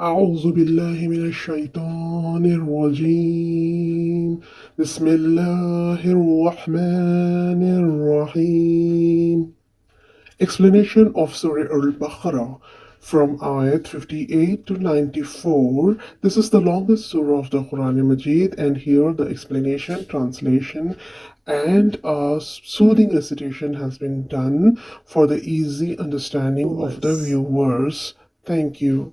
أعوذ بالله من الشيطان الرجيم. بسم الله الرحمن الرحيم. Explanation of Surah Al-Baqarah from ayat 58 to 94. This is the longest surah of the Quran Majid, and here the explanation, translation, and a soothing recitation has been done for the easy understanding of the viewers. Thank you.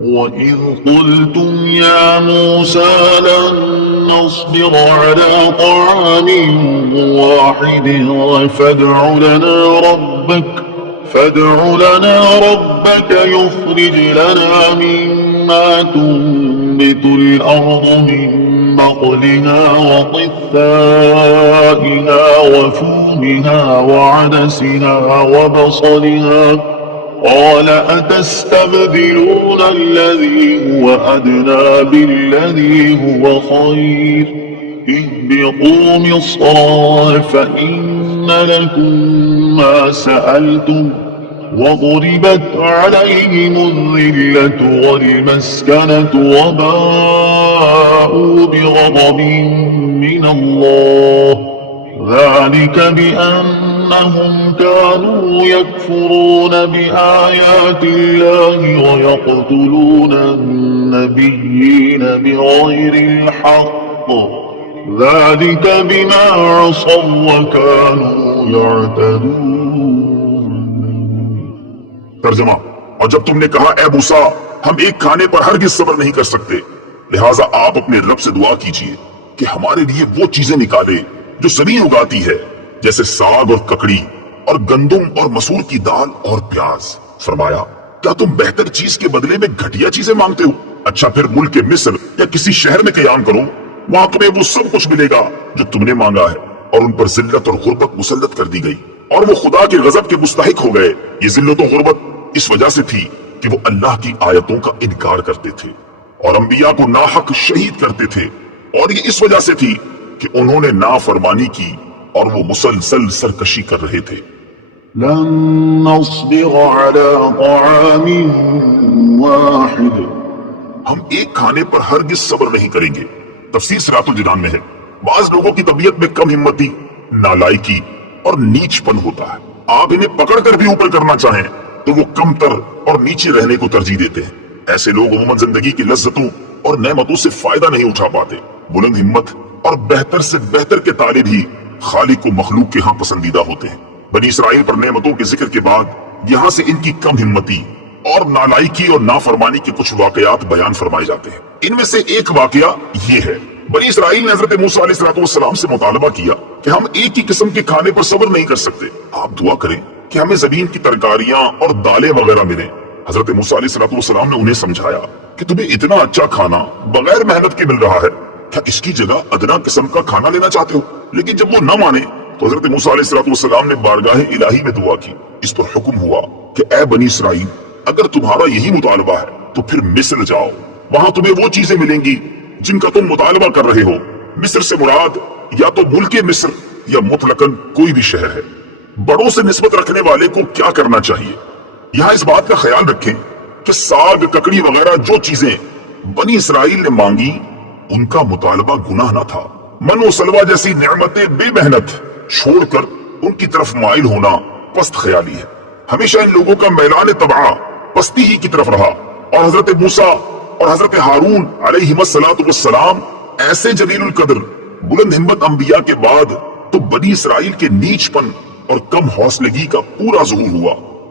وَإِذْ قُلْتُمْ يَا مُوسَى لَن نَّصْبِرَ عَلَىٰ طَعَامٍ وَاحِدٍ فادع لنا ربك يخرج لنا مما تنبت الأرض من بقلها وقثائها وفومها وعدسها وبصلها قال أتستبدلون الذي هو أدنى بالذي هو خير اهبطوا مصرا فإن لكم ما سألتم وضربت عليهم الذلة والمسكنة وباءوا بغضب من الله ذلك بأنهم كانوا يكفرون بآيات الله ويقتلون النبيين بغير الحق ذلك بما عصوا وكانوا يعتدون۔ ترجمہ: اور جب تم نے کہا اے موسیٰ ہم ایک کھانے پر ہرگز صبر نہیں کر سکتے، لہٰذا آپ اپنے رب سے دعا کیجئے کہ ہمارے لیے وہ چیزیں نکالے جو زمین اگاتی ہے، جیسے ساگ اور ککڑی اور گندم اور مسور کی دال اور پیاز۔ فرمایا کیا تم بہتر چیز کے بدلے میں گھٹیا چیزیں مانگتے ہو؟ اچھا پھر ملک مصر یا کسی شہر میں قیام کرو، وہاں تمہیں وہ سب کچھ ملے گا جو تم نے مانگا ہے۔ اور ان پر ذلت اور غربت مسلط کر دی گئی اور وہ خدا کے غضب کے مستحق ہو گئے۔ یہ ذلت و غربت اس وجہ سے تھی کہ وہ اللہ کی آیتوں کا انکار کرتے تھے اور انبیاء کو ناحق شہید کرتے تھے، اور یہ اس وجہ سے تھی کہ انہوں نے نافرمانی کی اور وہ مسلسل سرکشی کر رہے تھے۔ لن نصبر على طعام واحد، ہم ایک کھانے پر ہرگز صبر نہیں کریں گے۔ تفسیر صراط الجنان میں ہے، بعض لوگوں کی طبیعت میں کم ہمتی، نالائکی اور نیچ پن ہوتا ہے۔ آپ انہیں پکڑ کر بھی اوپر کرنا چاہیں تو وہ کم تر اور نیچے رہنے کو ترجیح دیتے ہیں۔ ایسے لوگ عموماً زندگی کی لذتوں اور نعمتوں سے فائدہ نہیں اٹھا پاتے۔ بلند ہمت اور بہتر سے بہتر کے طالب ہی خالق و مخلوق کے ہاں پسندیدہ ہوتے ہیں۔ بنی اسرائیل پر نعمتوں کے ذکر کے بعد یہاں سے ان کی کم ہمتی اور نالائکی اور نافرمانی کے کچھ واقعات بیان فرمائے جاتے ہیں۔ ان میں سے ایک واقعہ یہ ہے، بنی اسرائیل نے حضرت موسیٰ علیہ السلام سے مطالبہ کیا کہ ہم ایک ہی قسم کے کھانے پر صبر نہیں کر سکتے، آپ دعا کریں کہ ہمیں زمین کی ترکاریاں اور دالیں وغیرہ ملیں۔ حضرت موسیٰ علیہ السلام نے انہیں سمجھایا کہ تمہیں اتنا اچھا کھانا بغیر محنت کے مل رہا ہے، کیا اس کی جگہ ادنا قسم کا کھانا لینا چاہتے ہو؟ لیکن جب وہ نہ مانے تو حضرت موسیٰ علیہ السلام نے بارگاہ الہی میں دعا کی۔ اس پر حکم ہوا کہ اے بنی اسرائیل، اگر تمہارا یہی مطالبہ ہے تو پھر مصر جاؤ، وہاں تمہیں وہ چیزیں ملیں گی جن کا تم مطالبہ کر رہے ہو۔ مصر سے مراد یا تو ملک مصر یا مطلقاً کوئی بھی شہر ہے۔ بڑوں سے نسبت رکھنے والے کو کیا کرنا چاہیے؟ یہاں اس بات کا خیال رکھیں کہ ساگ، ککڑی وغیرہ جو چیزیں بنی اسرائیل نے مانگی ان کا مطالبہ گناہ نہ تھا۔ من و سلوہ جیسی نعمتیں بے محنت چھوڑ کر ان کی طرف مائل ہونا پست خیالی ہے۔ ہمیشہ ان لوگوں کا میلان طبع پستی ہی کی طرف رہا، اور حضرت موسیٰ اور حضرت ہارون علیہ السلام ایسے جلیل القدر بلند ہمت انبیاء کے بعد تو بنی اسرائیل کے نیچ پن اور کم حوصلگی کا پورا ظہور ہوا۔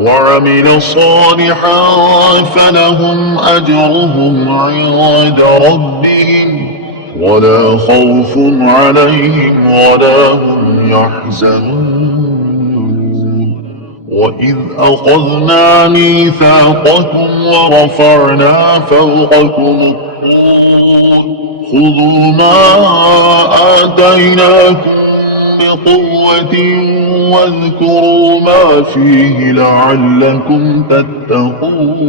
وعمل صالحا فلهم أجرهم عند ربهم ولا خوف عليهم ولا هم يحزنون وإذ أخذنا ميثاقكم ورفعنا فوقكم الطور خذوا ما آتيناكم بقوة واذكروا ما فيه لعلكم تتقون۔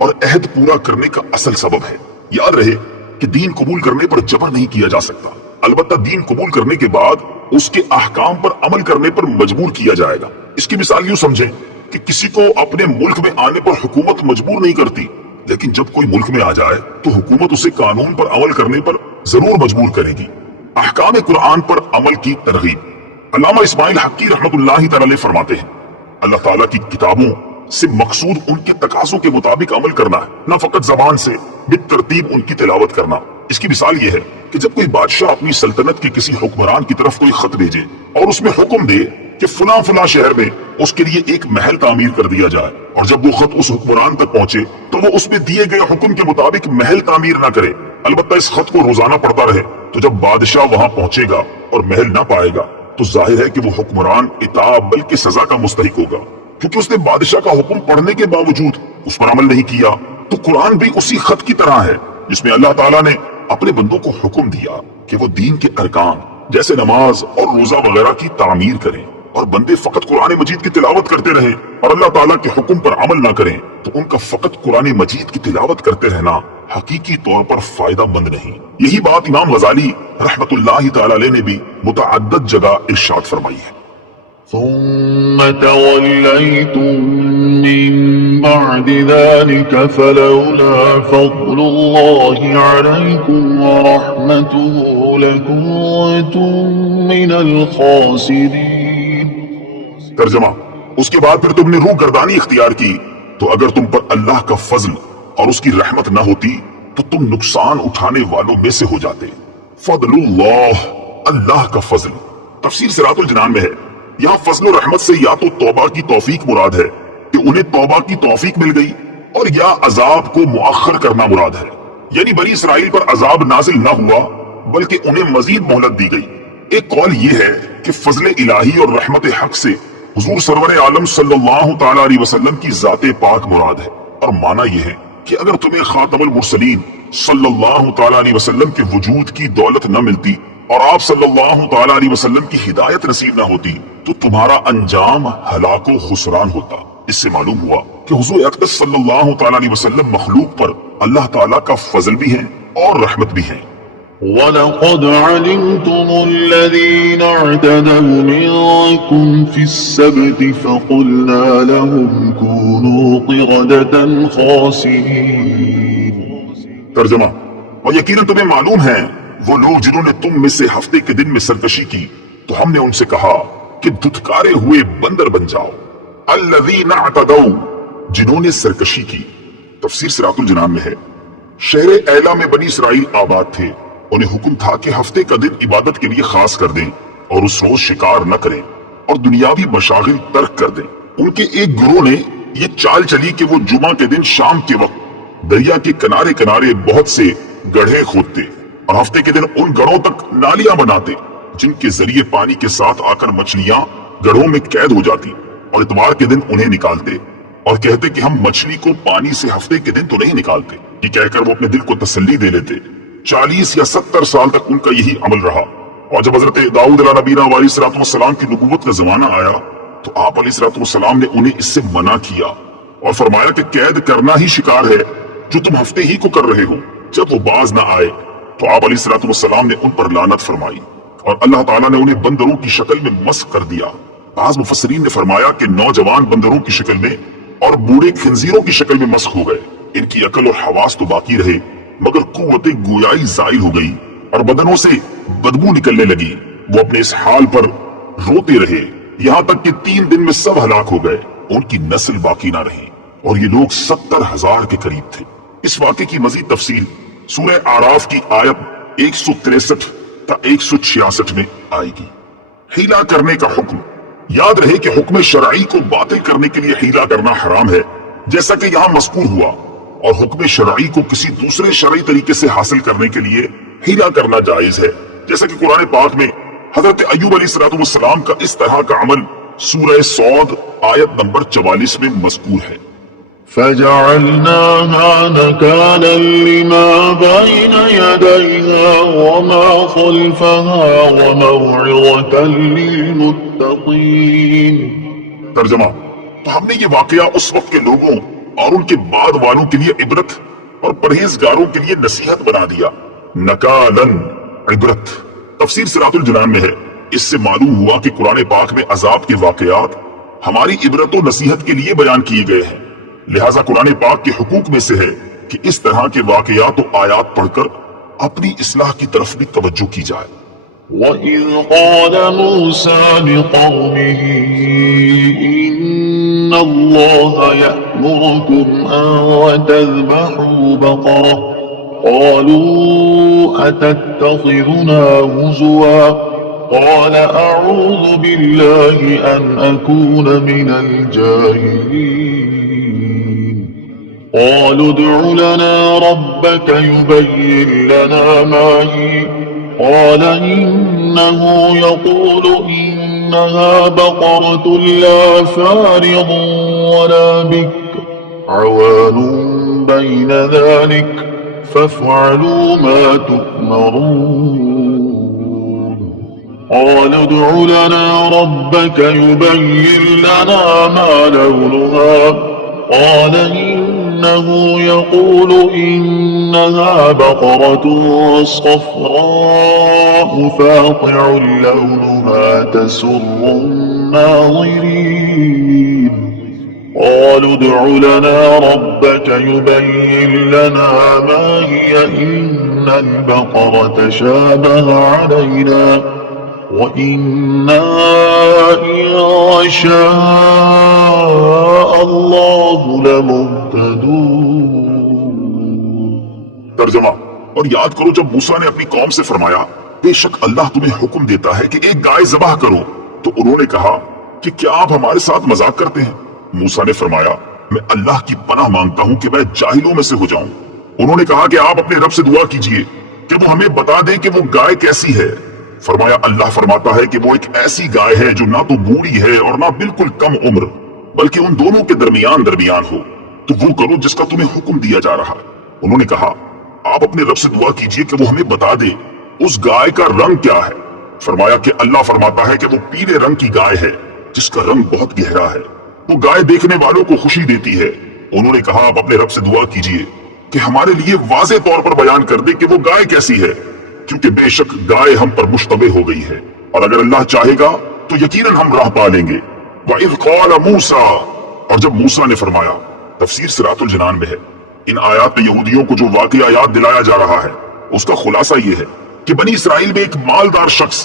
اور عہد پورا کرنے کا اصل سبب ہے۔ یاد رہے کہ دین قبول کرنے پر جبر نہیں کیا جا سکتا، البتہ دین قبول کرنے کے بعد اس کے احکام پر عمل کرنے پر مجبور کیا جائے گا۔ اس کی مثال یوں سمجھیں کہ کسی کو اپنے ملک میں آنے پر حکومت مجبور نہیں کرتی، لیکن جب کوئی ملک میں آ جائے تو حکومت اسے قانون پر عمل کرنے پر ضرور مجبور کرے گی۔ احکام قرآن پر عمل کی ترغیب۔ علامہ اسماعیل حقی رحمۃ اللہ تعالی علیہ فرماتے ہیں اللہ تعالیٰ کی کتابوں سے مقصود ان کے تقاضوں کے مطابق عمل کرنا ہے، نہ فقط زبان سے بالترتیب ان کی تلاوت کرنا۔ اس کی مثال یہ ہے کہ جب کوئی بادشاہ اپنی سلطنت کے کسی حکمران کی طرف کوئی خط بھیجے اور اس میں حکم دے کہ فلاں فلاں شہر میں اس کے لیے ایک محل تعمیر کر دیا جائے، اور جب وہ خط اس حکمران تک پہنچے تو وہ اس میں دیے گئے حکم کے مطابق محل تعمیر نہ کرے، البتہ اس خط کو روزانہ پڑھتا رہے، تو جب بادشاہ وہاں پہنچے گا اور محل نہ پائے گا تو ظاہر ہے کہ وہ حکمران عتاب بلکہ سزا کا مستحق ہوگا، کیونکہ اس نے بادشاہ کا حکم پڑھنے کے باوجود اس پر عمل نہیں کیا۔ تو قرآن بھی اسی خط کی طرح ہے جس میں اللہ تعالیٰ نے اپنے بندوں کو حکم دیا کہ وہ دین کے ارکان جیسے نماز اور روزہ وغیرہ کی تعمیر کریں، اور بندے فقط قرآن مجید کی تلاوت کرتے رہیں اور اللہ تعالیٰ کے حکم پر عمل نہ کریں تو ان کا فقط قرآن مجید کی تلاوت کرتے رہنا حقیقی طور پر فائدہ مند نہیں۔ یہی بات امام غزالی رحمت اللہ تعالی علیہ نے بھی متعدد جگہ ارشاد فرمائی ہے۔ ثم توليتم من بعد ذلك فلولا فضل الله عليكم ورحمته لكنتم من الخاسرين۔ ترجمہ، اس کے بعد پھر تم نے روح گردانی اختیار کی تو اگر تم پر اللہ کا فضل اور اس کی رحمت نہ ہوتی تو تم نقصان اٹھانے والوں میں سے ہو جاتے۔ فضل اللہ، اللہ کا فضل، تفسیر صراط الجنان میں ہے۔ یہاں فضل و رحمت سے یا تو توبہ کی توفیق مراد ہے کہ انہیں توبہ کی توفیق مل گئی، اور یا عذاب کو مؤخر کرنا مراد ہے، یعنی بنی اسرائیل پر عذاب نازل نہ ہوا بلکہ انہیں مزید مہلت دی گئی۔ ایک قول یہ ہے کہ فضل الہی اور رحمت حق سے حضور سرور عالم صلی اللہ تعالی علیہ وسلم کی ذات پاک مراد ہے، اور معنی یہ ہے کہ اگر تمہیں خاتم المرسلین صلی اللہ تعالی علیہ وسلم کے وجود کی دولت نہ ملتی اور آپ صلی اللہ تعالی علیہ وسلم کی ہدایت نصیب نہ ہوتی تو تمہارا انجام ہلاک و خسران ہوتا۔ اس سے معلوم ہوا کہ حضور اقدس صلی اللہ تعالی علیہ وسلم مخلوق پر اللہ تعالیٰ کا فضل بھی ہے اور رحمت بھی ہے۔ وَلَقَدْ عَلِمْتُمُ الَّذِينَ اعْتَدَوْا مِنكُمْ فِي السَّبْتِ فَقُلْنَا لَهُمْ كُونُوا قِرَدَةً خَاسِئِينَ۔ ترجمہ، اور یقیناً تمہیں معلوم ہے وہ لوگ جنہوں نے تم میں سے ہفتے کے دن میں سرکشی کی تو ہم نے ان سے کہا کہ دھتکارے ہوئے بندر بن جاؤ۔ الذین اعتدوا، جنہوں نے سرکشی کی، تفسیر صراط الجنان میں ہے۔ شہر ایلا میں بنی اسرائیل آباد تھے، انہیں حکم تھا کہ ہفتے کا دن عبادت کے لیے خاص کر دیں اور اس روز شکار نہ کریں اور دنیاوی مشاغل ترک کر دیں۔ ان کے ایک گروہ نے یہ چال چلی کہ وہ جمعہ کے دن شام کے وقت دریا کے کنارے کنارے بہت سے گڑھے کھودتے اور ہفتے کے دن ان گڑھوں تک نالیاں بناتے جن کے ذریعے پانی کے ساتھ آ کر مچھلیاں گڑھوں میں قید ہو جاتی، اور اتوار کے دن انہیں نکالتے اور کہتے کہ ہم مچھلی کو پانی سے ہفتے کے دن تو نہیں نکالتے۔ یہ کہہ کر وہ اپنے دل کو تسلی دے لیتے۔ 40 یا 70 سال تک ان کا یہی عمل رہا، اور جب حضرت داؤد علیہ نبینا علیہ الصلوۃ والسلام کی نبوت کا زمانہ آیا تو آپ علیہ الصلوۃ والسلام نے انہیں اس سے منع کیا اور فرمایا کہ قید کرنا ہی شکار ہے جو تم ہفتے ہی کو کر رہے ہو۔ جب وہ باز نہ آئے تو آپ علیہ الصلوۃ والسلام نے ان پر لعنت فرمائی اور اللہ تعالیٰ نے انہیں بندروں کی شکل میں مسخ کر دیا۔ بعض مفسرین نے فرمایا کہ نوجوان بندروں کی شکل میں اور بوڑھے خنزیروں کی شکل میں مسخ ہو گئے۔ ان کی عقل اور حواس تو باقی رہے مگر قوت گویائی زائل ہو گئی اور بدنوں سے بدبو نکلنے لگی۔ وہ اپنے اس حال پر روتے رہے یہاں تک کہ 3 دن میں سب ہلاک ہو گئے، ان کی نسل باقی نہ رہی، اور یہ لوگ 70,000 کے قریب تھے۔ اس واقعے کی مزید تفصیل سورہ اعراف کی آیت 163 تا 166 میں آئے گی۔ حیلہ کرنے کا حکم۔ یاد رہے کہ حکم شرعی کو باطل کرنے کے لیے حیلہ کرنا حرام ہے، جیسا کہ یہاں مذکور ہوا، اور حکم شرعی کو کسی دوسرے شرعی طریقے سے حاصل کرنے کے لیے حیلہ کرنا جائز ہے، جیسا کہ قرآن پاک میں حضرت ایوب علیہ السلام کا اس طرح کا عمل سورہ صاد آیت نمبر 44 میں مذکور ہے۔ فجعلناها نكالا لما بين يديها وما خلفها وموعظة للمتقين۔ ترجمہ، تو ہم نے یہ واقعہ اس وقت کے لوگوں اور ان کے بعد والوں کے لیے عبرت اور پرہیزگاروں کے لیے نصیحت بنا دیا۔ نکالن عبرت تفسیر صراط الجنان میں ہے۔ اس سے معلوم ہوا کہ قرآن پاک میں عذاب کے واقعات ہماری عبرت و نصیحت کے لیے بیان کیے گئے ہیں، لہٰذا قرآن پاک کے حقوق میں سے ہے کہ اس طرح کے واقعات و آیات پڑھ کر اپنی اصلاح کی طرف بھی توجہ کی جائے۔ وَإِذْ قَالَ مُوسَى لِقَوْمِهِ إِنَّ اللَّهَ يَأْمُرُكُمْ أَن تَذْبَحُوا بَقَرَةً قَالُوا أَتَتَّخِذُنَا هُزُوًا قال أعوذ بالله أن أكون من الجاهلين قالوا ادع لنا ربك يبين لنا ما هي قال إنه يقول إنها بقرة لا فارض ولا بكر عوان بين ذلك فافعلوا ما تؤمرون قال ادع لنا ربك يبين لنا ما لونها قال إنه يقول إنها بقرة صفراء فاقع لونها تسر الناظرين قالوا ادع لنا ربك يبين لنا ما هي إن البقرة شابه علينا وَإِنَّا إِن شَاءَ اللَّهُ لَمُهْتَدُونَ۔ ترجمہ اور یاد کرو جب موسیٰ نے اپنی قوم سے فرمایا بے شک اللہ تمہیں حکم دیتا ہے کہ ایک گائے ذبح کرو، تو انہوں نے کہا کہ کیا آپ ہمارے ساتھ مذاق کرتے ہیں؟ موسیٰ نے فرمایا میں اللہ کی پناہ مانگتا ہوں کہ میں جاہلوں میں سے ہو جاؤں۔ انہوں نے کہا کہ آپ اپنے رب سے دعا کیجئے کہ وہ ہمیں بتا دے کہ وہ گائے کیسی ہے۔ فرمایا اللہ فرماتا ہے کہ وہ ایک ایسی گائے ہے جو نہ تو بوڑھی ہے اور نہ بالکل کم عمر، بلکہ ان دونوں کے درمیان ہو، تو وہ کرو جس کا تمہیں حکم دیا جا رہا ہے۔ انہوں نے کہا آپ اپنے رب سے دعا کیجئے کہ وہ ہمیں بتا دے اس گائے کا رنگ کیا ہے۔ فرمایا کہ اللہ فرماتا ہے کہ وہ پیلے رنگ کی گائے ہے جس کا رنگ بہت گہرا ہے، وہ گائے دیکھنے والوں کو خوشی دیتی ہے۔ انہوں نے کہا آپ اپنے رب سے دعا کیجئے کہ ہمارے لیے واضح طور پر بیان کر دے کہ وہ گائے کیسی ہے، کیونکہ بے شک گائے ہم پر مشتبہ ہو گئی ہے، اور اگر اللہ چاہے گا تو یقیناً ہم راہ پا لیں گے۔ وَإِذْ قَالَ مُوسَى اور جب موسیٰ نے فرمایا، تفسیر صراط الجنان میں ہے۔ ان آیات میں یہودیوں کو جو واقعہ یاد دلایا جا رہا ہے اس کا خلاصہ یہ ہے کہ بنی اسرائیل میں ایک مالدار شخص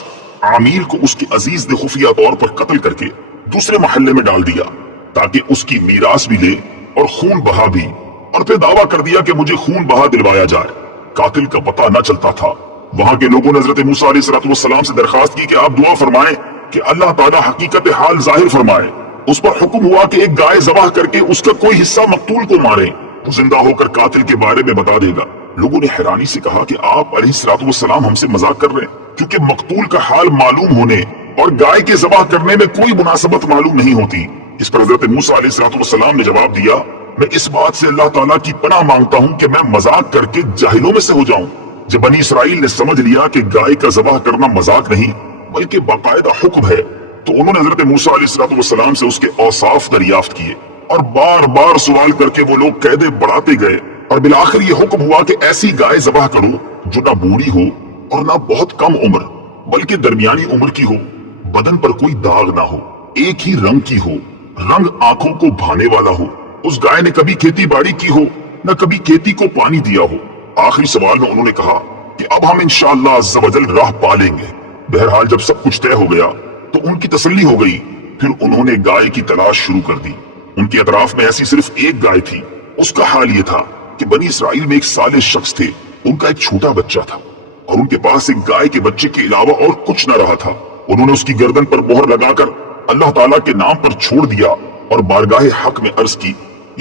عامیل کو اس کے عزیز نے خفیہ طور پر قتل کر کے دوسرے محلے میں ڈال دیا تاکہ اس کی میراث بھی لے اور خون بہا بھی، اور پھر دعویٰ کر دیا کہ مجھے خون بہا دلوایا جائے۔ قاتل کا پتہ نہ چلتا تھا۔ وہاں کے لوگوں نے حضرت موسیٰ علیہ السلام سے درخواست کی کہ آپ دعا فرمائیں کہ اللہ تعالیٰ حقیقت حال ظاہر فرمائے۔ اس پر حکم ہوا کہ ایک گائے ذبح کر کے اس کا کوئی حصہ مقتول کو مارے، وہ زندہ ہو کر قاتل کے بارے میں بتا دے گا۔ لوگوں نے حیرانی سے کہا کہ آپ علیہ السلام ہم سے مذاق کر رہے ہیں، کیونکہ مقتول کا حال معلوم ہونے اور گائے کے ذبح کرنے میں کوئی مناسبت معلوم نہیں ہوتی۔ اس پر حضرت موسیٰ علیہ السلام نے جواب دیا میں اس بات سے اللہ تعالیٰ کی پناہ مانگتا ہوں کہ میں مذاق کر کے جاہلوں میں سے ہو جاؤں۔ جب بنی اسرائیل نے سمجھ لیا کہ گائے کا ذبح کرنا مذاق نہیں بلکہ باقاعدہ حکم ہے، تو انہوں نے حضرت موسیٰ علیہ السلام سے اس کے اوصاف دریافت کیے، اور بار بار سوال کر کے وہ لوگ قیدیں بڑھاتے گئے، اور بالآخر یہ حکم ہوا کہ ایسی گائے ذبح کرو جو نہ بوڑھی ہو اور نہ بہت کم عمر بلکہ درمیانی عمر کی ہو، بدن پر کوئی داغ نہ ہو، ایک ہی رنگ کی ہو، رنگ آنکھوں کو بھانے والا ہو، اس گائے نے کبھی کھیتی باڑی کی ہو نہ کبھی کھیتی کو پانی دیا ہو۔ آخری سوال میں انہوں نے کہا کہ اب ہم انشاءاللہ عز و جل راہ پا لیں گے۔ بہرحال جب سب کچھ طے ہو گیا تو ان کی تسلی ہو گئی، پھر انہوں نے گائے کی تلاش شروع کر دی۔ ان کے اطراف میں ایسی صرف ایک گائے تھی۔ اس کا حال یہ تھا کہ بنی اسرائیل میں ایک صالح شخص تھے، ان کا ایک چھوٹا بچہ تھا، اور ان کے پاس ایک گائے کے بچے کے علاوہ اور کچھ نہ رہا تھا۔ انہوں نے اس کی گردن پر مہر لگا کر اللہ تعالیٰ کے نام پر چھوڑ دیا اور بارگاہ حق میں عرض کی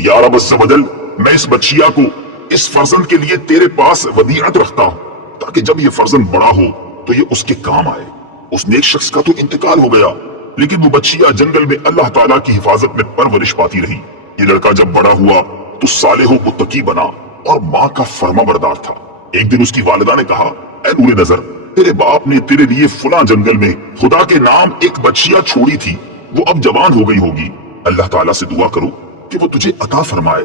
یا رب عز و جل، میں اس بچیا کو اس فرزند کے لیے تیرے پاس ودیعت رکھتا ہوں تاکہ جب یہ فرزند بڑا ہو تو یہ اس کے کام آئے۔ اس نیک شخص کا تو انتقال ہو گیا، لیکن وہ بچیا جنگل میں اللہ تعالیٰ کی حفاظت میں پرورش پاتی رہی۔ یہ لڑکا جب بڑا ہوا تو صالح و متقی بنا اور ماں کا فرما بردار تھا۔ ایک دن اس کی والدہ نے کہا اے نور نظر، تیرے باپ نے تیرے لیے فلاں جنگل میں خدا کے نام ایک بچیا چھوڑی تھی، وہ اب جوان ہو گئی ہوگی، اللہ تعالیٰ سے دعا کرو کہ وہ تجھے عطا فرمائے۔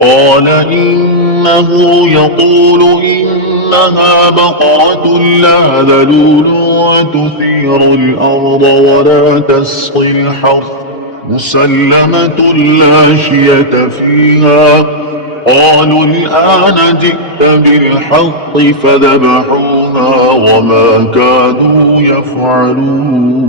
قال إنه يقول إنها بقرة لا ذلول وتثير الأرض ولا تسقي الحرث مسلمة لا شية فيها قالوا الآن جئت بالحق فذبحوها وما كادوا يفعلون.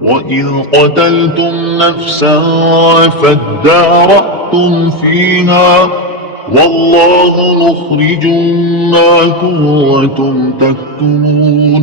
وَإِذْ قَتَلْتُمْ نَفْسًا فَادَّارَأْتُمْ فِيهَا وَاللَّهُ مُخْرِجٌ مَا كُنتُمْ تَكْتُمُونَ.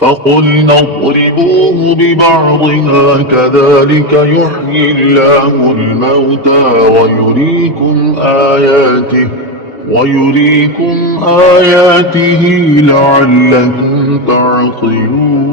فَقُلْنَا اضْرِبُوهُ بِبَعْضِهَا كَذَلِكَ يُحْيِي اللَّهُ الْمَوْتَى وَيُرِيكُمْ آيَاتِهِ لَعَلَّكُمْ تَعْقِلُونَ.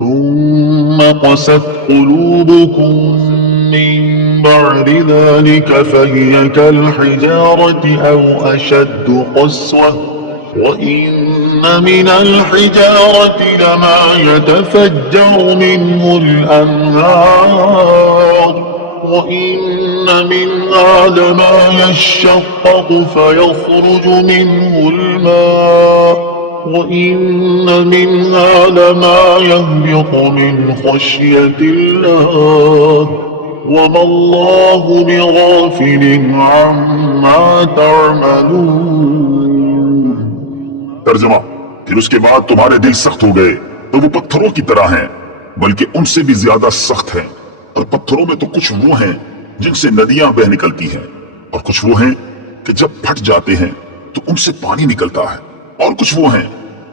ثم قست قلوبكم من بعد ذلك فهي كالحجارة أو أشد قسوة وإن من الحجارة لما يتفجر منه الأنهار وإن منها لما يشقق فيخرج منه الماء وإن منها لما يهبط من خشية الله وما الله بغافل عما تعملون۔ ترجمہ، پھر اس کے بعد تمہارے دل سخت ہو گئے تو وہ پتھروں کی طرح ہیں، بلکہ ان سے بھی زیادہ سخت ہیں، اور پتھروں میں تو کچھ وہ ہیں جن سے ندیاں بہ نکلتی ہیں، اور کچھ وہ ہیں کہ جب پھٹ جاتے ہیں تو ان سے پانی نکلتا ہے، اور کچھ وہ ہیں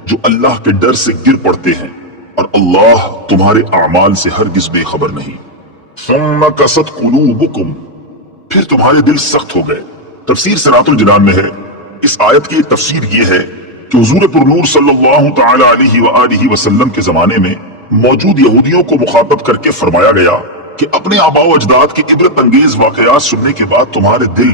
جو اللہ کے ڈر سے گر پڑتے ہیں، اور اللہ تمہارے اعمال سے ہرگز بے خبر نہیں۔ ثم قست قلوبکم، پھر تمہارے دل سخت ہو گئے۔ تفسیر صراط الجنان میں ہے، اس آیت کی ایک تفسیر یہ ہے کہ حضور پرنور صلی اللہ تعالی علیہ وآلہ وسلم کے زمانے میں موجود یہودیوں کو مخاطب کر کے فرمایا گیا کہ اپنے آباء و اجداد کے عبرت انگیز واقعات سننے کے بعد تمہارے دل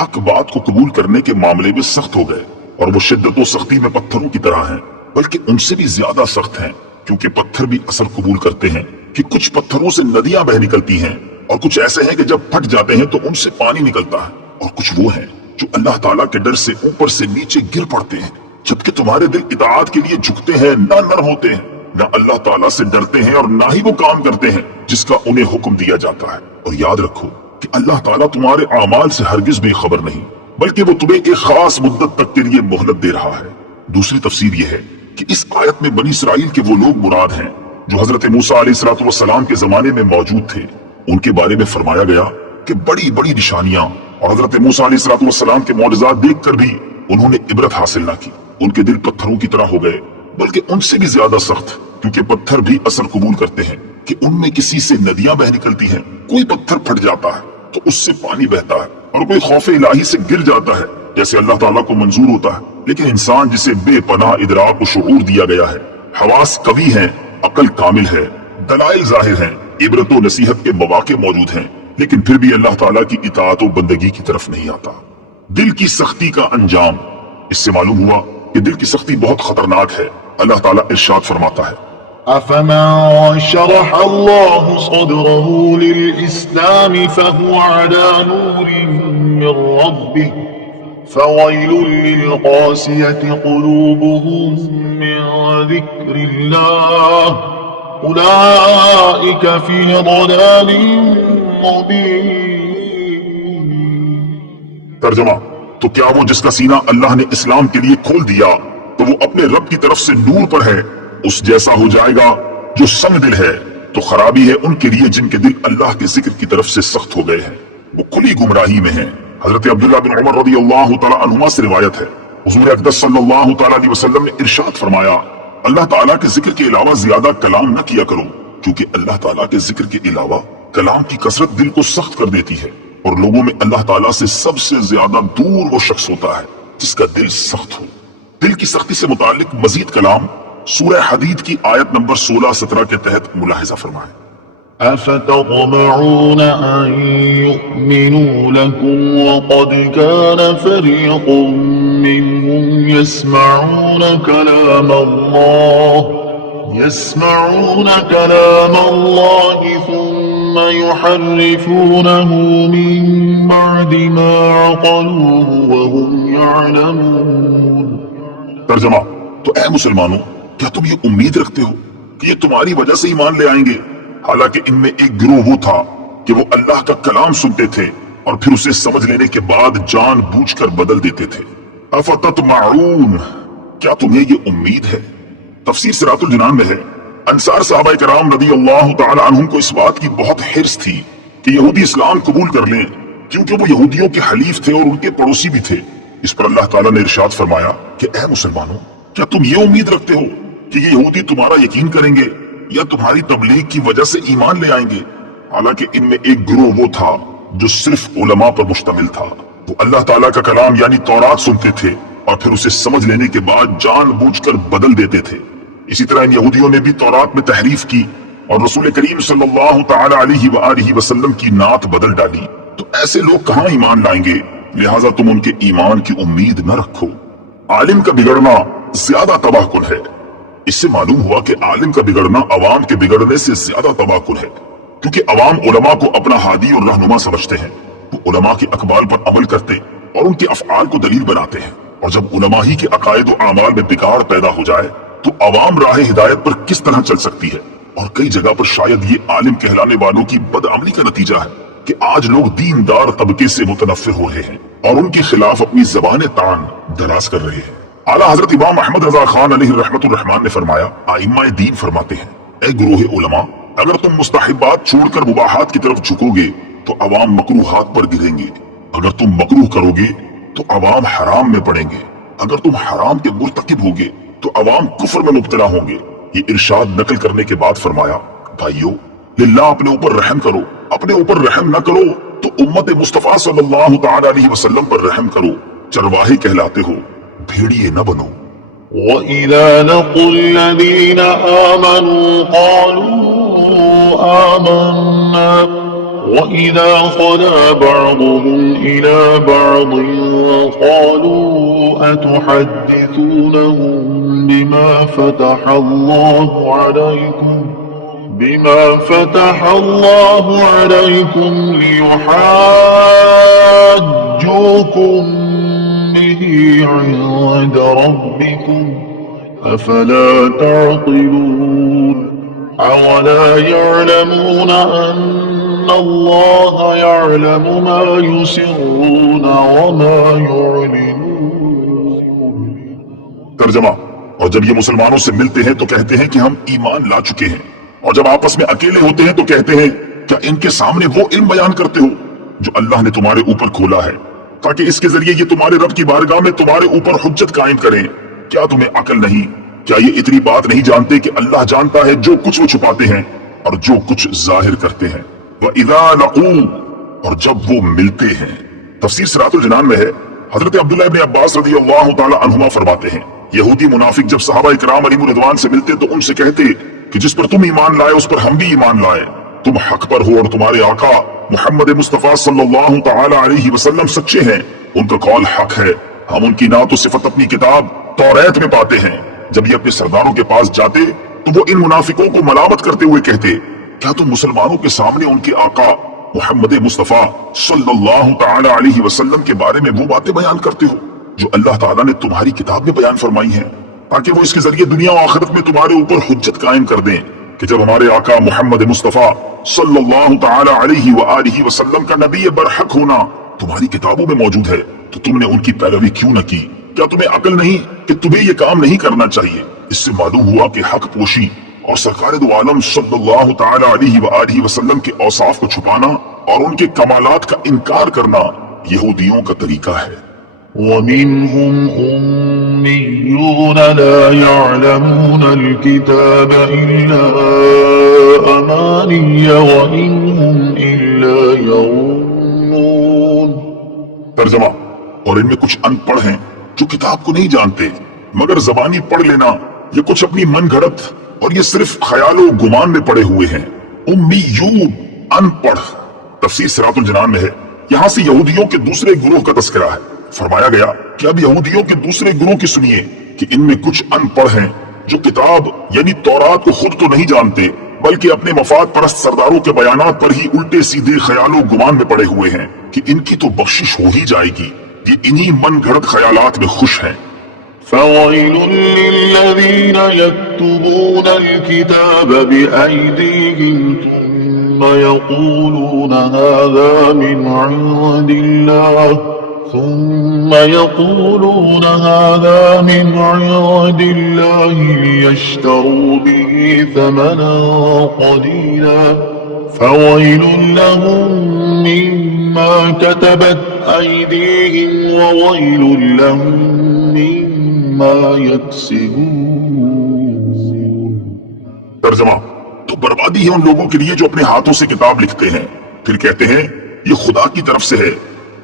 حق بات کو قبول کرنے کے معاملے میں سخت ہو گئے، اور وہ شدت و سختی میں پتھروں کی طرح ہیں، بلکہ ان سے بھی زیادہ سخت ہیں، کیونکہ پتھر بھی اثر قبول کرتے ہیں کہ کچھ پتھروں سے ندیاں بہ نکلتی ہیں، اور کچھ ایسے ہیں کہ جب پھٹ جاتے ہیں تو ان سے پانی نکلتا ہے، اور کچھ وہ ہیں جو اللہ تعالیٰ کے ڈر سے اوپر سے نیچے گر پڑتے ہیں، جبکہ تمہارے دل اطاعت کے لیے جھکتے ہیں، نہ نرم ہوتے ہیں، نہ اللہ تعالیٰ سے ڈرتے ہیں، اور نہ ہی وہ کام کرتے ہیں جس کا انہیں حکم دیا جاتا ہے۔ اور یاد رکھو کہ اللہ تعالیٰ تمہارے اعمال سے ہرگز بے خبر نہیں، بلکہ وہ تمہیں ایک خاص مدت تک کے لیے مہلت دے رہا ہے۔ دوسری تفسیر یہ ہے کہ اس آیت میں بنی اسرائیل کے وہ لوگ مراد ہیں جو حضرت موسیٰ علیہ السلام کے زمانے میں موجود تھے۔ ان کے بارے میں فرمایا گیا کہ بڑی بڑی نشانیاں اور حضرت موسیٰ علیہ السلام کے معجزات دیکھ کر بھی انہوں نے عبرت حاصل نہ کی۔ ان کے دل پتھروں کی طرح ہو گئے، بلکہ ان سے بھی زیادہ سخت، کیونکہ پتھر بھی اثر قبول کرتے ہیں کہ ان میں کسی سے ندیاں بہ نکلتی ہیں۔ کوئی پتھر پھٹ جاتا ہے تو اس سے پانی بہتا ہے، اور کوئی خوف الہی سے گر جاتا ہے جیسے اللہ تعالیٰ کو منظور ہوتا ہے۔ لیکن انسان جسے بے پناہ ادراک و شعور دیا گیا ہے، حواس قوی ہیں، عقل کامل ہے، دلائل ظاہر ہیں، عبرت و نصیحت کے مواقع موجود ہیں، لیکن پھر بھی اللہ تعالیٰ کی اطاعت و بندگی کی طرف نہیں آتا۔ دل کی سختی کا انجام، اس سے معلوم ہوا کہ دل کی سختی بہت خطرناک ہے۔ اللہ تعالیٰ ارشاد فرماتا ہے، أفمن شرح الله صدره للإسلام فهو على نور من ربه فويل للقاسية قلوبهم من ذكر الله أولئك في ضلال مبين۔ ترجمہ، تو کیا وہ جس کا سینہ اللہ نے اسلام کے لیے کھول دیا تو وہ اپنے رب کی طرف سے نور پر ہے، اس جیسا ہو جائے گا جو سنگ دل ہے؟ تو خرابی ہے ان کے لیے جن کے دل اللہ کے ذکر کی طرف سے سخت ہو گئے ہیں، وہ کھلی گمراہی میں ہیں۔ حضرت عبداللہ بن عمر رضی اللہ تعالیٰ عنہما سے روایت ہے، حضور اقدس صلی اللہ تعالیٰ علیہ وسلم نے ارشاد فرمایا، اللہ تعالیٰ کے ذکر کے علاوہ زیادہ کلام نہ کیا کرو، کیونکہ اللہ تعالیٰ کے ذکر کے علاوہ کلام کی کثرت دل کو سخت کر دیتی ہے، اور لوگوں میں اللہ تعالیٰ سے سب سے زیادہ دور وہ شخص ہوتا ہے جس کا دل سخت ہو۔ دل کی سختی سے متعلق مزید کلام سورہ حدید کی آیت نمبر 16-17 کے تحت ملاحظہ فرمائیں۔ أفتطمعون أن يؤمنوا لكم وقد كان فريق منهم يسمعون كلام الله ثم يحرفونه من بعد ما عقلوه وهم يعلمون۔ ترجمہ، تو اے مسلمانوں، کیا تم یہ امید رکھتے ہو کہ یہ تمہاری وجہ سے ایمان لے آئیں گے؟ حالانکہ ان میں ایک گروہ وہ تھا کہ وہ اللہ کا کلام سنتے تھے اور پھر اسے سمجھ لینے کے بعد جان بوجھ کر بدل دیتے تھے۔ افتطمعون، کیا تمہیں یہ امید ہے؟ تفسیر صراط الجنان میں ہے انصار صحابہ کرام رضی اللہ تعالی عنہم کو اس بات کی بہت حرص تھی کہ یہودی اسلام قبول کر لیں، کیونکہ وہ یہودیوں کے حلیف تھے اور ان کے پڑوسی بھی تھے۔ اس پر اللہ تعالیٰ نے ارشاد فرمایا کہ اے مسلمانوں، کیا تم یہ امید رکھتے ہو کہ یہ یہودی تمہارا یقین کریں گے یا تمہاری تبلیغ کی وجہ سے ایمان لے آئیں گے؟ حالانکہ ان میں ایک گروہ وہ تھا جو صرف علماء پر مشتمل تھا۔ وہ اللہ تعالیٰ کا کلام یعنی تورات سنتے تھے اور پھر اسے سمجھ لینے کے بعد جان بوجھ کر بدل دیتے تھے۔ اسی طرح ان یہودیوں نے بھی تورات میں تحریف کی اور رسول کریم صلی اللہ تعالی علیہ وآلہ وسلم کی نعت بدل ڈالی۔ تو ایسے لوگ کہاں ایمان لائیں گے؟ لہٰذا تم ان کے ایمان کی امید نہ رکھو۔ عالم کا بگڑنا زیادہ تباہ کن ہے۔ اس سے معلوم ہوا کہ عالم کا بگڑنا عوام کے بگڑنے سے زیادہ تباہ کن ہے، کیونکہ عوام علماء کو اپنا ہادی اور رہنما سمجھتے ہیں۔ وہ علماء کے اقوال پر عمل کرتے اور ان کے افعال کو دلیل بناتے ہیں، اور جب علماء ہی کے عقائد و اعمال میں بگاڑ پیدا ہو جائے تو عوام راہ ہدایت پر کس طرح چل سکتی ہے؟ اور کئی جگہ پر شاید یہ عالم کہلانے والوں کی بدعملی کا نتیجہ ہے کہ آج لوگ دیندار طبقے سے متنفر ہو رہے ہیں اور ان کے خلاف اپنی زبان تان دراز کر رہے ہیں۔ اعلیٰ حضرت امام احمد رضا خان علیہ رحمت الرحمن نے فرمایا، ائمہ دین فرماتے ہیں، اے گروہ علماء، اگر تم مستحبات چھوڑ کر مباحات کی طرف جھکو گے تو عوام مکروہات پر گریں گے، اگر تم مکروہ کرو گے تو عوام حرام میں پڑیں گے، اگر تم حرام کے مرتکب ہوگے تو عوام کفر میں مبتلا ہوں گے۔ یہ ارشاد نقل کرنے کے بعد فرمایا، بھائیو، للہ اپنے اوپر رحم کرو، اپنے اوپر رحم نہ کرو تو امت مصطفیٰ صلی اللہ تعالی علیہ وسلم پر رحم کرو، چرواہے کہلاتے ہو، بھیڑیے نہ بنو۔ وَإِذَا لَقُوا الَّذِينَ آمَنُوا قَالُوا آمَنَّا وَإِذَا خَلَا بَعْضُهُمْ إِلَى بَعْضٍ قَالُوا أَتُحَدِّثُونَهُم بِمَا فَتَحَ اللَّهُ عَلَيْكُمْ لِيُحَاجُّوكُم بِهِ عِندَ رَبِّكُمْ أَفَلَا تَعْقِلُونَ أَوَلَا يَعْلَمُونَ أَنَّ اللَّهَ يَعْلَمُ مَا يُسِرُّونَ وَمَا يُعْلِنُونَ۔ ترجمہ، اور جب یہ مسلمانوں سے ملتے ہیں تو کہتے ہیں کہ ہم ایمان لا چکے ہیں، اور جب آپس میں اکیلے ہوتے ہیں تو کہتے ہیں کیا ان کے سامنے وہ علم بیان کرتے ہو جو اللہ نے تمہارے اوپر کھولا ہے تاکہ اس کے ذریعے یہ تمہارے رب کی بارگاہ میں تمہارے اوپر حجت قائم کریں؟ کیا تمہیں عقل نہیں؟ کیا یہ اتنی بات نہیں جانتے کہ اللہ جانتا ہے جو کچھ وہ چھپاتے ہیں اور جو کچھ ظاہر کرتے ہیں؟ وَإِذَا لَقُوا، اور جب وہ ملتے ہیں۔ تفسیر صراط الجنان میں ہے حضرت عبداللہ ابن عباس رضی اللہ تعالی عنہما فرماتے ہیں، یہودی منافق جب صحابہ اکرام علیہم رضوان سے ملتے تو ان سے کہتے کہ جس پر تم ایمان لائے اس پر ہم بھی ایمان لائے، تم حق پر ہو اور تمہارے آقا محمد مصطفیٰ صلی اللہ تعالی علیہ وسلم سچے ہیں، ان کا قول حق ہے، ہم ان کی نعت و صفت اپنی کتاب توریت میں پاتے ہیں۔ جب یہ اپنے سرداروں کے پاس جاتے تو وہ ان منافقوں کو ملامت کرتے ہوئے کہتے، کیا تم مسلمانوں کے سامنے ان کے آقا محمد مصطفیٰ صلی اللہ تعالی علیہ وسلم کے بارے میں وہ باتیں بیان کرتے ہو جو اللہ تعالیٰ نے تمہاری کتاب میں بیان فرمائی ہیں، تاکہ وہ اس کے ذریعے دنیا و آخرت میں تمہارے اوپر حجت قائم کر دیں کہ جب ہمارے آقا محمد مصطفیٰ صلی اللہ تعالی علیہ وآلہ وسلم کا نبی برحق ہونا تمہاری کتابوں میں موجود ہے تو تم نے ان کی پیروی کیوں نہ کی؟ کیا تمہیں عقل نہیں کہ تمہیں یہ کام نہیں کرنا چاہیے؟ اس سے معلوم ہوا کہ حق پوشی اور سرکار دو عالم صلی اللہ تعالی علیہ وآلہ وسلم کے اوصاف کو چھپانا اور ان کے کمالات کا انکار کرنا یہودیوں کا طریقہ ہے۔ وَمِنْهُمْ أُمِّيُّونَ لَا يَعْلَمُونَ الْكِتَابَ إِلَّا أَمَانِيَّ وَإِنْهُمْ إِلَّا يَظُنُّونَ۔ ترجمہ، اور ان میں کچھ ان پڑھ ہیں جو کتاب کو نہیں جانتے مگر زبانی پڑھ لینا، یہ کچھ اپنی من گھڑت اور یہ صرف خیال و گمان میں پڑے ہوئے ہیں۔ امیون، ان پڑھ۔ تفسیر صراط الجنان میں ہے، یہاں سے یہودیوں کے دوسرے گروہ کا تذکرہ ہے۔ فرمایا گیا کہ اب یہودیوں کے دوسرے گروہ کی سنیے کہ ان میں کچھ ان پڑھ ہیں جو کتاب یعنی تورات کو خود تو نہیں جانتے بلکہ اپنے مفاد پرست سرداروں کے بیانات پر ہی الٹے سیدھے خیال و گمان میں پڑے ہوئے ہیں کہ ان کی تو بخشش ہو ہی جائے گی، یہ انہی من گھڑت خیالات میں خوش ہیں۔ فَوَيْلٌ لِّلَّذِينَ يَكْتُبُونَ الْكِتَابَ بِأَيْدِيهِمْ ثُمَّ يقولون هذا من عند الله ليشتروا به ثمنا قليلا فويل لهم مما كتبت أيديهم وويل لهم مما يكسبون. ترجمہ: تو بربادی ہے ان لوگوں کے لیے جو اپنے ہاتھوں سے کتاب لکھتے ہیں پھر کہتے ہیں یہ خدا کی طرف سے ہے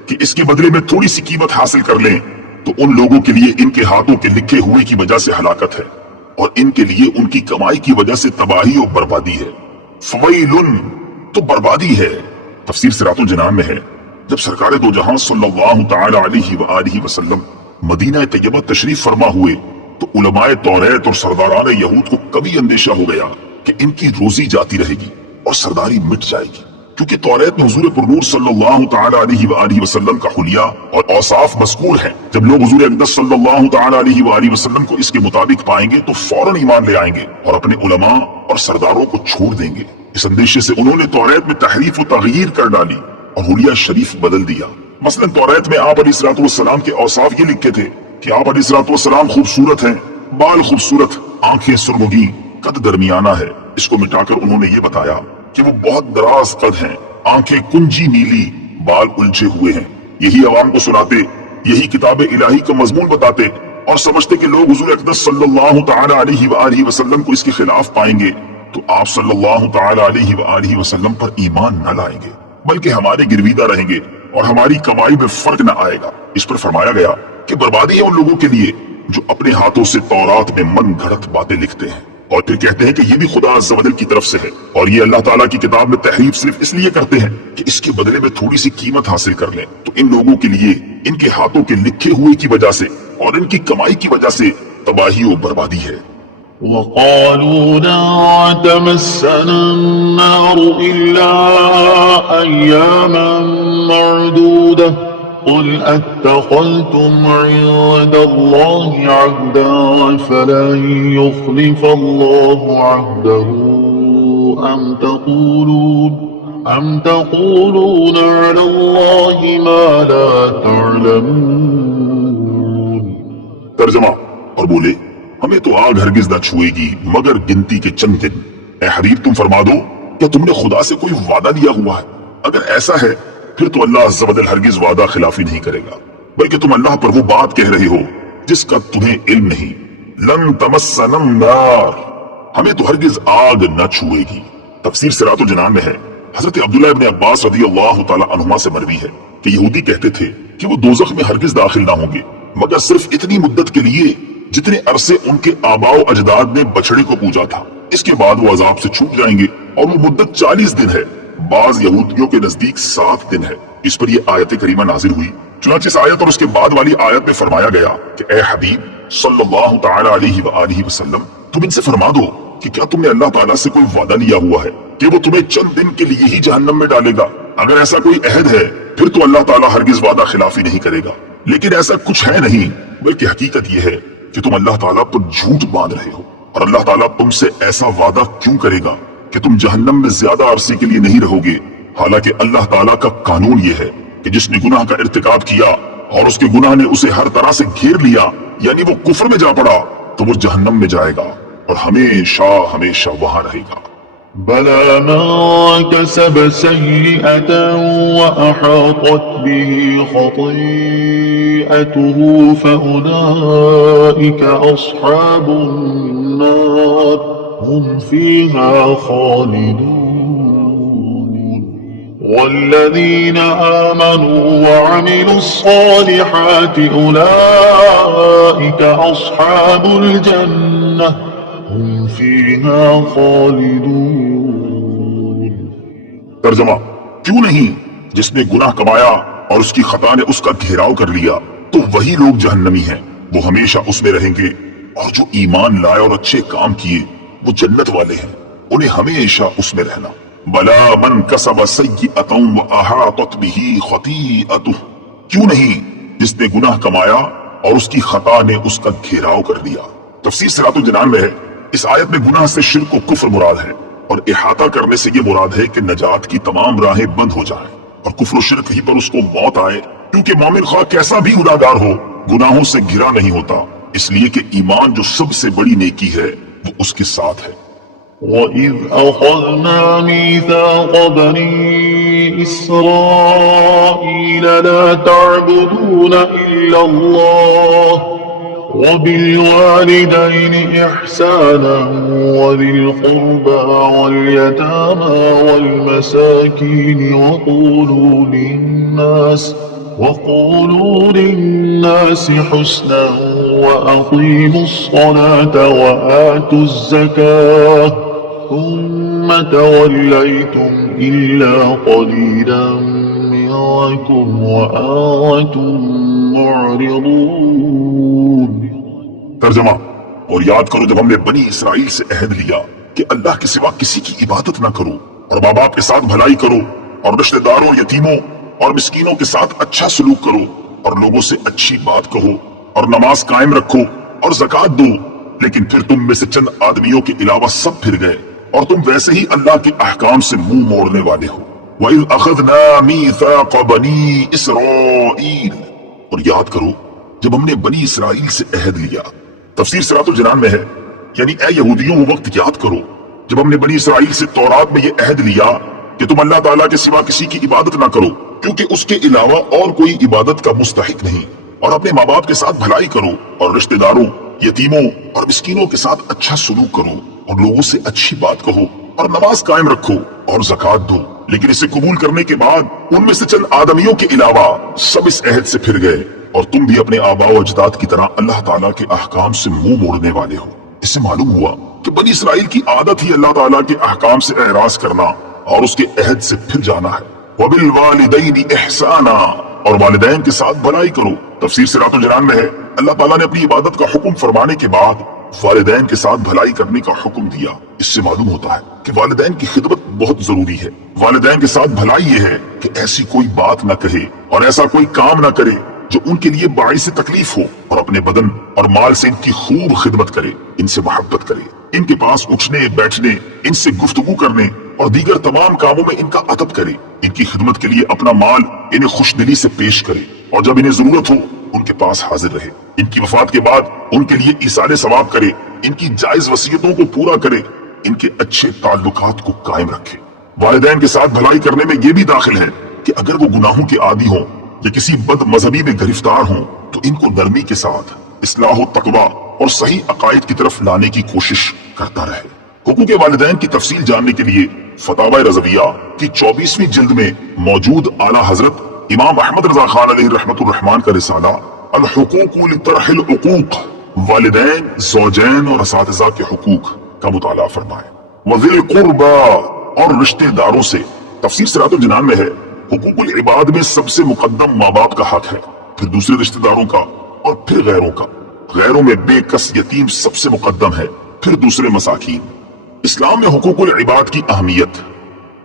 کہ اس کے بدلے میں تھوڑی سی قیمت حاصل کر لیں، تو ان لوگوں کے لیے ان کے ہاتھوں کے لکھے ہوئے کی وجہ سے ہلاکت ہے اور ان کے لیے ان کی کمائی کی وجہ سے تباہی اور بربادی ہے. فویل، تو بربادی ہے. تفسیر صراط الجنان میں ہے جب سرکار دو جہاں صلی اللہ تعالی علیہ وآلہ وسلم مدینہ طیبہ تشریف فرما ہوئے تو علماء توریت اور سرداران یہود کو کبھی اندیشہ ہو گیا کہ ان کی روزی جاتی رہے گی اور سرداری مٹ جائے گی، کیونکہ توریت میں حضور پرنور صلی اللہ تعالی علیہ وآلہ وسلم کا حلیہ اور اوصاف مذکور ہیں. جب لوگ حضور اقدس صلی اللہ تعالی علیہ وآلہ وسلم کو اس کے مطابق پائیں گے تو فوراً ایمان لے آئیں گے اور اپنے علماء اور سرداروں کو چھوڑ دیں گے. اس اندیشے سے انہوں نے توریت میں تحریف و تغییر کر ڈالی اور حلیہ شریف بدل دیا. مثلا توریت میں آپ علیہ الصلوۃ والسلام کے اوصاف یہ لکھے تھے کہ آپ علیہ الصلوۃ والسلام خوبصورت ہیں، بال خوبصورت، آنکھیں سرمگی، قد درمیانہ ہے. اس کو مٹا کر انہوں نے یہ بتایا کہ وہ بہت دراز قد ہیں، آنکھیں کنجی نیلی، بال الجھے ہوئے ہیں. یہی عوام کو سناتے، یہی کتاب الہی کا مضمون بتاتے اور سمجھتے کہ لوگ حضور اقدس صلی اللہ تعالی علیہ وآلہ وسلم کو اس کے خلاف پائیں گے تو آپ صلی اللہ تعالی علیہ وآلہ وسلم پر ایمان نہ لائیں گے بلکہ ہمارے گرویدہ رہیں گے اور ہماری کمائی میں فرق نہ آئے گا. اس پر فرمایا گیا کہ بربادی ہے ان لوگوں کے لیے جو اپنے ہاتھوں سے تورات میں من گھڑت باتیں لکھتے ہیں اور پھر کہتے ہیں کہ یہ بھی خدا عز و جل کی طرف سے ہے اور یہ اللہ تعالیٰ کی کتاب میں تحریف صرف اس لیے کرتے ہیں کہ اس کے بدلے میں تھوڑی سی قیمت حاصل کر لیں. تو ان لوگوں کے لیے ان کے ہاتھوں کے لکھے ہوئے کی وجہ سے اور ان کی کمائی کی وجہ سے تباہی و بربادی ہے. وقالوا لا تمسنا النار إلا أياما معدودة قل أتخذتم عند الله عهدا فلن يخلف الله عهده أم تقولون على الله ما لا تعلمون. ترجمہ: اور بولے ہمیں تو آگ ہرگز نہ چھوئے گی مگر گنتی کے چند دن. اے حبیب تم فرما دو کیا تم نے خدا سے کوئی وعدہ لیا ہوا ہے؟ اگر ایسا ہے پھر تو اللہ عز و جل ہرگز وعدہ خلافی نہیں کرے گا بلکہ تم اللہ پر وہ بات کہہ رہے ہو جس کا تمہیں علم نہیں. لن تمسنا النار، ہمیں تو ہرگز آگ نہ چھوئے گی. تفسیر صراط الجنان میں ہے حضرت عبداللہ ابن عباس رضی اللہ تعالی عنہما سے مروی ہے کہ یہودی کہتے تھے کہ وہ دوزخ میں ہرگز داخل نہ ہوں گے مگر صرف اتنی مدت کے لیے جتنے عرصے ان کے آباء و اجداد نے بچڑے کو پوجا تھا. اس کے بعد وہ عذاب سے چھوٹ جائیں گے اور وہ مدت 40 دن ہے. بعض یہودیوں کے نزدیک 7 دن ہے. اس پر یہ آیت کریمہ نازل ہوئی. چنانچہ اس آیت اور اس کے بعد والی آیت میں فرمایا گیا کہ اے حبیب صلی اللہ تعالی علیہ وآلہ وسلم تم ان سے فرما دو کہ کیا تم نے اللہ تعالیٰ سے کوئی وعدہ لیا ہوا ہے کہ وہ تمہیں چند دن کے لیے ہی جہنم میں ڈالے گا؟ اگر ایسا کوئی عہد ہے پھر تو اللہ تعالیٰ ہرگز وعدہ خلافی نہیں کرے گا، لیکن ایسا کچھ ہے نہیں بلکہ حقیقت یہ ہے کہ تم اللہ تعالیٰ پر جھوٹ باندھ رہے ہو. اور اللہ تعالیٰ تم سے ایسا وعدہ کیوں کرے گا کہ تم جہنم میں زیادہ عرصے کے لیے نہیں رہو گے، حالانکہ اللہ تعالیٰ کا قانون یہ ہے کہ جس نے گناہ کا ارتکاب کیا اور اس کے گناہ نے اسے ہر طرح سے گھیر لیا یعنی وہ کفر میں جا پڑا تو وہ جہنم میں جائے گا اور ہمیشہ ہمیشہ وہاں رہے گا. بلى من كسب سيئة وأحاطت به خطيئته فأولئك أصحاب النار هم فيها خالدون. والذين آمنوا وعملوا الصالحات أولئك أصحاب الجنة هم فيها خالدون. ترجمہ: کیوں نہیں جس نے گناہ کمایا اور اس کی خطا نے اس کا گھیراؤ کر لیا تو وہی لوگ جہنمی ہیں، وہ ہمیشہ اس میں رہیں گے، اور جو ایمان لائے اور اچھے کام کیے وہ جنت والے ہیں، انہیں ہمیشہ اس میں رہنا. بلا من کسب سیئۃ وأحاطت به خطیئتہ، کیوں نہیں جس نے گناہ کمایا اور اس کی خطا نے اس کا گھیراؤ کر لیا. تفسیر صراط الجنان میں ہے اس آیت میں گناہ سے شرک و کفر مراد ہے اور احاطہ کرنے سے یہ مراد ہے کہ نجات کی تمام راہیں بند ہو جائیں اور کفر و شرک ہی پر اس کو موت آئے، کیونکہ مومن خواہ کیسا بھی گناہگار ہو گناہوں سے گھرا نہیں ہوتا، اس لیے کہ ایمان جو سب سے بڑی نیکی ہے وہ اس کے ساتھ ہے۔ وَإِذْ أَخَذْنَا مِيثَاقَ بَنِي إِسْرَائِيلَ لَا تَعْبُدُونَ إِلَّا اللَّهَ وَبِالْوَالِدَيْنِ إِحْسَانًا وَذِي الْقُرْبَى وَالْيَتَامَى وَالْمَسَاكِينِ وَقُولُوا لِلنَّاسِ حُسْنًا وَأَقِيمُوا الصَّلَاةَ وَآتُوا الزَّكَاةَ ثم توليتم إلا قليلا منكم وأنتم معرضون۔ ترجمہ: اور یاد کرو جب ہم نے بنی اسرائیل سے عہد لیا کہ اللہ کے سوا کسی کی عبادت نہ کرو، اور ماں باپ کے ساتھ بھلائی کرو، اور رشتہ داروں، یتیموں اور مسکینوں کے ساتھ اچھا سلوک کرو، اور لوگوں سے اچھی بات کہو، اور نماز قائم رکھو اور زکوٰۃ دو، لیکن پھر تم میں سے چند آدمیوں کے علاوہ سب پھر گئے اور تم ویسے ہی اللہ کے احکام سے منہ موڑنے والے ہو۔ وَإِذْ أَخَذْنَا مِيثَاقَ بَنِي إِسْرَائِيلَ، اور یاد کرو جب ہم نے بنی اسرائیل سے عہد لیا۔ تفسیر صراط الجنان میں ہے، یعنی اے یہودیوں وہ وقت یاد کرو جب ہم نے بنی اسرائیل سے تورات میں یہ عہد لیا کہ تم اللہ تعالیٰ کے سوا کسی کی عبادت نہ کرو، کیونکہ اس کے علاوہ اور کوئی عبادت کا مستحق نہیں، اور اپنے ماں باپ کے ساتھ بھلائی کرو، اور رشتہ داروں، یتیموں اور مسکینوں کے ساتھ اچھا سلوک کرو، اور لوگوں سے اچھی بات کہو، اور نماز قائم رکھو اور زکوٰۃ دو۔ لیکن اسے قبول کرنے کے بعد ان میں سے چند آدمیوں کے علاوہ سب اس عہد سے پھر گئے، اور تم بھی اپنے آباء و اجداد کی طرح اللہ تعالیٰ کے احکام سے منہ موڑنے والے ہو۔ اس سے معلوم ہوا کہ بنی اسرائیل کی عادت ہی اللہ تعالیٰ کے احکام سے اعراض کرنا اور اس کے عہد سے پھر جانا ہے۔ وَبِالْوَالِدَيْنِ إِحْسَانًا، اور والدین کے ساتھ بھلائی کرو۔ تفسیر صراط الجنان میں ہے، اللہ تعالیٰ نے اپنی عبادت کا حکم فرمانے کے بعد والدین کے ساتھ بھلائی کرنے کا حکم دیا۔ اس سے معلوم ہوتا ہے کہ والدین کی خدمت بہت ضروری ہے۔ والدین کے ساتھ بھلائی یہ ہے کہ ایسی کوئی بات نہ کہے اور ایسا کوئی کام نہ کرے جو ان کے لیے باعث تکلیف ہو، اور اپنے بدن اور مال سے ان کی خوب خدمت کرے، ان سے محبت کرے، ان کے پاس اٹھنے بیٹھنے، ان سے گفتگو کرنے اور دیگر تمام کاموں میں ان کا ادب کرے، ان کی خدمت کے لیے اپنا مال انہیں خوش دلی سے پیش کرے، اور جب انہیں ضرورت ہو ان کے پاس حاضر رہے، ان کی وفات کے بعد ان کے لیے ایصال ثواب کرے، ان کی جائز وصیتوں کو پورا کرے، ان کے اچھے تعلقات کو قائم رکھے۔ والدین کے ساتھ بھلائی کرنے میں یہ بھی داخل ہے کہ اگر وہ گناہوں کے عادی ہوں یا کسی بد مذہبی میں گرفتار ہوں تو ان کو نرمی کے ساتھ اصلاح و تقویٰ اور صحیح عقائد کی طرف لانے کی کوشش کرتا رہے۔ حقوق والدین کی تفصیل جاننے کے لیے فتاوی رضویہ کی 24ویں جلد میں موجود اعلیٰ حضرت امام احمد رضا خان علیہ رحمۃ الرحمان کا رسالہ الحقوق لطرح العقوق، والدین، زوجین اور اساتذہ کے حقوق کا مطالعہ فرمائیں۔ وذی القربى، اور رشتہ داروں سے۔ تفسیر صراط الجنان میں ہے، حقوق العباد میں سب سے مقدم ماں باپ کا حق ہے، پھر دوسرے رشتہ داروں کا، اور پھر غیروں کا۔ غیروں میں بے کس یتیم سب سے مقدم ہے، پھر دوسرے مساکین۔ اسلام میں حقوق العباد کی اہمیت۔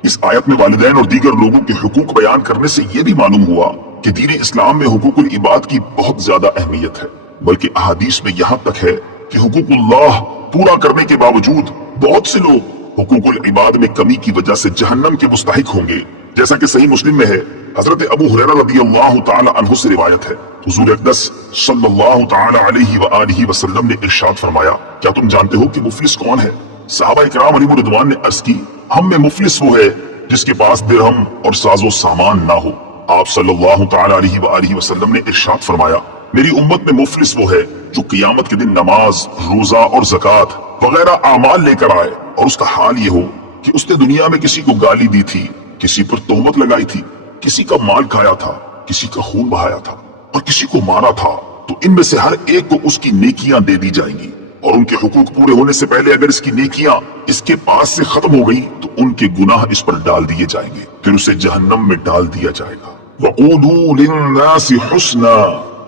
اس آیت میں والدین اور دیگر لوگوں کے حقوق بیان کرنے سے یہ بھی معلوم ہوا کہ دین اسلام میں حقوق العباد کی بہت زیادہ اہمیت ہے، بلکہ احادیث میں یہاں تک ہے کہ حقوق اللہ پورا کرنے کے باوجود بہت سے لوگ حقوق العباد میں کمی کی وجہ سے جہنم کے مستحق ہوں گے، جیسا کہ صحیح مسلم میں ہے۔ حضرت ابو ہریرہ رضی اللہ تعالی عنہ سے روایت ہے، حضور اقدس صلی اللہ تعالی علیہ وآلہ وسلم نے ارشاد فرمایا، کیا تم جانتے ہو کہ مفلس کون ہے؟ صحابہ کرام علیہ رضوان نے عرض کی، ہم میں مفلس وہ ہے جس کے پاس درہم اور ساز و سامان نہ ہو۔ آپ صلی اللہ تعالی علیہ وآلہ وسلم نے ارشاد فرمایا، میری امت میں مفلس وہ ہے جو قیامت کے دن نماز، روزہ اور زکوٰۃ وغیرہ اعمال لے کر آئے، اور اس کا حال یہ ہو کہ اس نے دنیا میں کسی کو گالی دی تھی، کسی پر تہمت لگائی تھی، کسی کا مال کھایا تھا، کسی کا خون بہایا تھا، اور کسی کو مارا تھا، تو ان میں سے ہر ایک کو اس کی نیکیاں دے دی جائیں گی، اور ان کے حقوق پورے ہونے سے پہلے اگر اس کی نیکیاں اس کے پاس سے ختم ہو گئی تو ان کے گناہ اس پر ڈال دیے جائیں گے، پھر اسے جہنم میں ڈال دیا جائے گا۔ وَقُولُوا لِلنَّاسِ حُسْنًا،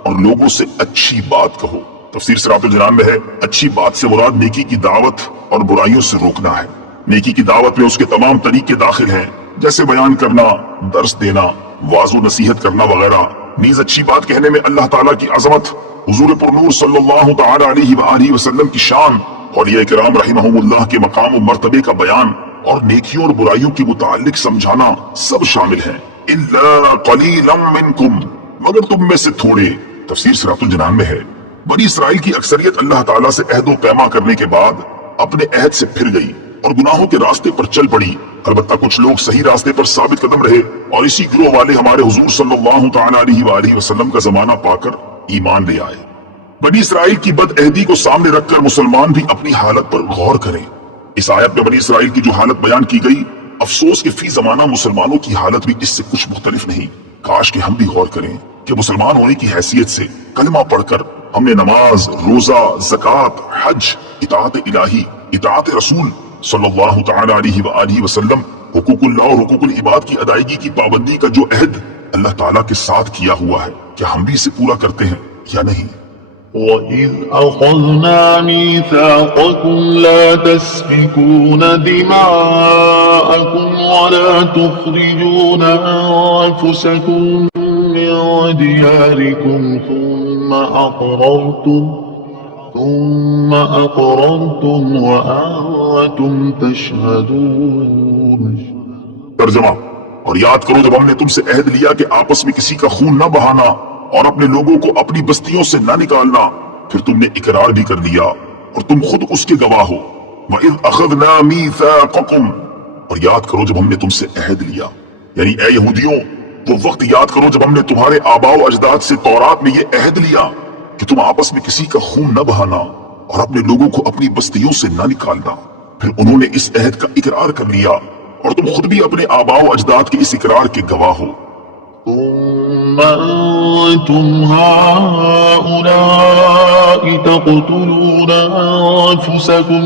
اور لوگوں سے اچھی بات کہو۔ تفسیر صراط الجنان میں ہے، اچھی بات سے مراد نیکی کی دعوت اور برائیوں سے روکنا ہے۔ نیکی کی دعوت میں اس کے تمام طریقے داخل ہیں، جیسے بیان کرنا، درس دینا، واعظ و نصیحت کرنا وغیرہ۔ نیز اچھی بات کہنے میں اللہ تعالیٰ کی عظمت، حضور پرنور صلی اللہ تعالی علیہ وآلہ وسلم کی شان، اولیاء کرام رحمہم اللہ کے مقام و مرتبے کا بیان، اور نیکیوں اور برائیوں کے متعلق سمجھانا سب شامل ہیں۔ الا قلیلا منکم، مگر تم میں سے تھوڑے۔ تفسیر سورۃ الجنان میں ہے بنی اسرائیل کی اکثریت اللہ تعالیٰ سے عہد و پیما کرنے کے بعد اپنے عہد سے پھر گئی اور گناہوں کے راستے پر چل پڑی۔ البتہ کچھ لوگ صحیح راستے پر ثابت قدم رہے اور اسی گروہ والے ہمارے حضور صلی اللہ تعالیٰ علیہ وآلہ وسلم کا زمانہ پا کر ایمان لے آئے۔ بنی اسرائیل کی بد عہدی کو سامنے رکھ کر مسلمان بھی اپنی حالت پر غور کریں۔ اس آیت میں بنی اسرائیل کی جو حالت بیان کی گئی، افسوس کہ فی زمانہ مسلمانوں کی حالت بھی اس سے کچھ مختلف نہیں۔ کاش کہ ہم بھی غور کریں کہ مسلمان ہونے کی حیثیت سے کلمہ پڑھ کر ہم نے نماز، روزہ، زکوٰۃ، حج، اطاعت الہی، اطاعت رسول صلی اللہ تعالی علیہ وآلہ وسلم، حقوق اللہ اور حقوق العباد کی ادائیگی کی پابندی کا جو عہد اللہ تعالیٰ کے ساتھ کیا ہوا ہے، کیا ہم بھی اسے پورا کرتے ہیں یا نہیں؟ وَإِذْ أَخَذْنَا مِيثَاقَكُمْ لَا تَسْفِكُونَ دِمَاءَكُمْ وَلَا تُخْرِجُونَ أَنفُسَكُمْ مِنْ دِيَارِكُمْ ثُمَّ أَقْرَرْتُمْ وَأَنْتُمْ تَشْهَدُونَ۔ ترجمہ: اور یاد کرو جب ہم نے تم سے عہد لیا کہ آپس میں کسی کا خون نہ بہانا اور اپنے لوگوں کو اپنی بستیوں سے نہ نکالنا، پھر تم نے اقرار بھی کر لیا اور تم خود اس کے گواہ ہو۔ وَإِذْ أَخَذْنَا مِيثَاقَكُمْ، اور یاد کرو جب ہم نے تم سے عہد لیا، یعنی اے یہودیوں وہ وقت یاد کرو جب ہم نے تمہارے آباء و اجداد سے تورات میں یہ عہد لیا کہ تم آپس میں کسی کا خون نہ بہانا اور اپنے لوگوں کو اپنی بستیوں سے نہ نکالنا۔ پھر انہوں نے اس عہد کا اقرار کر لیا اور تم خود بھی اپنے آباء و اجداد کے اس اقرار کے گواہ ہو۔ ثم أنتم هؤلاء تقتلون أنفسكم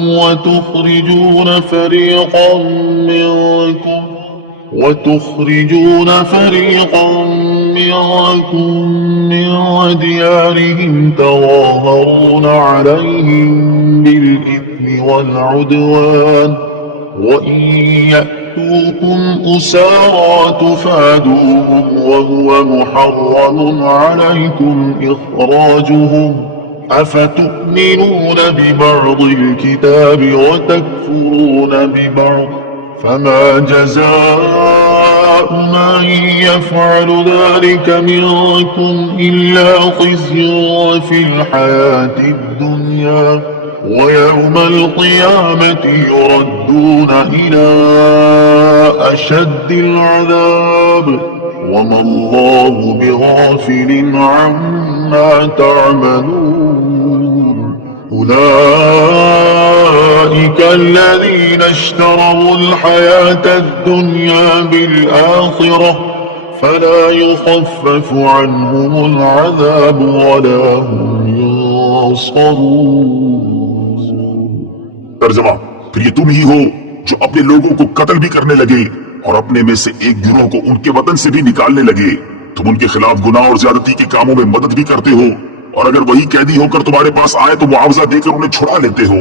وتخرجون فريقا منكم من ديارهم تظاهرون عليهم بالإثم والعدوان وإن يأتوكم أسارى تفادوهم وهو محرم عليكم إخراجهم أفتؤمنون ببعض الكتاب وتكفرون ببعض فما جزاء من يفعل ذلك منكم إلا خزي في الحياة الدنيا ويوم القيامة يردون إلى أشد العذاب وما الله بغافل عما تعملون أولئك الذين اشتروا الحياة الدنيا بالآخرة فلا يخفف عنهم العذاب ولا هم ينصرون۔ ترجمہ: پھر یہ تم ہی ہو جو اپنے لوگوں کو قتل بھی کرنے لگے اور اپنے میں سے ایک گروہ کو ان کے وطن سے بھی نکالنے لگے۔ تم ان کے خلاف گناہ اور زیادتی کے کاموں میں مدد بھی کرتے ہو، اور اگر وہی قیدی ہو کر تمہارے پاس آئے تو معاوضہ دے کر انہیں چھڑا لیتے ہو،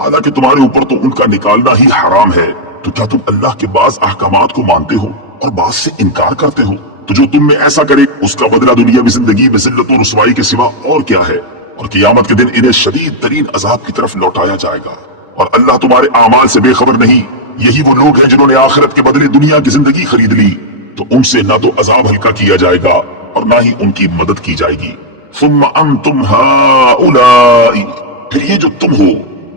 حالانکہ تمہارے اوپر تو ان کا نکالنا ہی حرام ہے۔ تو کیا تم اللہ کے بعض احکامات کو مانتے ہو اور بعض سے انکار کرتے ہو؟ تو جو تم میں ایسا کرے اس کا بدلہ دنیاوی زندگی میں ذلت و رسوائی کے سوا اور کیا ہے، اور قیامت کے دن انہیں شدید ترین عذاب کی طرف لوٹایا جائے گا، اور اللہ تمہارے اعمال سے بے خبر نہیں۔ یہی وہ لوگ ہیں جنہوں نے آخرت کے بدلے دنیا کی زندگی خرید لی، تو ان سے نہ تو عذاب ہلکا کیا جائے گا اور نہ ہی ان کی مدد کی جائے گی۔ ثم انتم هؤلاء، پھر یہ جو تم ہو،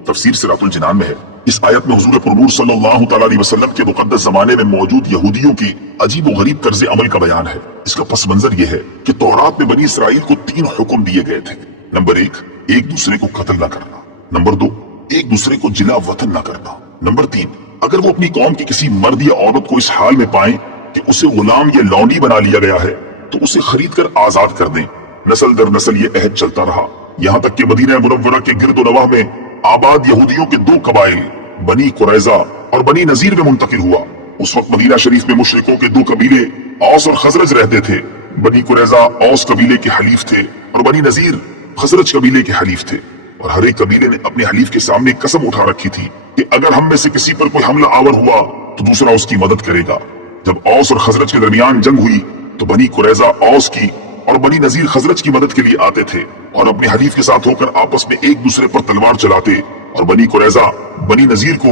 تفسیر سورۃ الجنان میں ہے۔ اس آیت میں حضور پرنور صلی اللہ تعالی علیہ وسلم کے مقدس زمانے میں موجود یہودیوں کی عجیب و غریب طرز عمل کا بیان ہے۔ اس کا پس منظر یہ ہے کہ تورات میں بنی اسرائیل کو 3 حکم دیے گئے تھے۔ نمبر 1، ایک دوسرے کو قتل نہ کرنا۔ نمبر 2، ایک دوسرے کو جلا وطن نہ کرنا۔ نمبر 3، اگر وہ اپنی قوم کی کسی مرد یا عورت کو اس حال میں پائیں کہ اسے غلام یا لونڈی بنا لیا گیا ہے تو اسے خرید کر آزاد کر دیں۔ نسل در نسل یہ عہد چلتا رہا، یہاں تک کہ مدینہ منورہ کے گرد و نواح میں آباد یہودیوں کے 2 قبائل بنی قریظہ اور بنی نذیر میں منتقل ہوا۔ اس وقت مدینہ شریف میں مشرکوں کے 2 قبیلے اوس اور خزرج رہتے تھے۔ بنی قریظہ اوس قبیلے کے حلیف تھے اور بنی نذیر خزرج قبیلے کے حلیف تھے، اور ہر ایک قبیلے نے اپنے حلیف کے سامنے قسم اٹھا رکھی تھی کہ اگر ہم میں سے کسی پر کوئی حملہ آور ہوا تو دوسرا اس کی مدد کرے گا۔ جب اوس اور خزرج کے درمیان جنگ ہوئی تو بنی قریظہ اوس کی اور بنی نذیر خزرج کی مدد کے لیے آتے تھے اور اپنے حلیف کے ساتھ ہو کر آپس میں ایک دوسرے پر تلوار چلاتے، اور بنی قریظہ بنی نذیر کو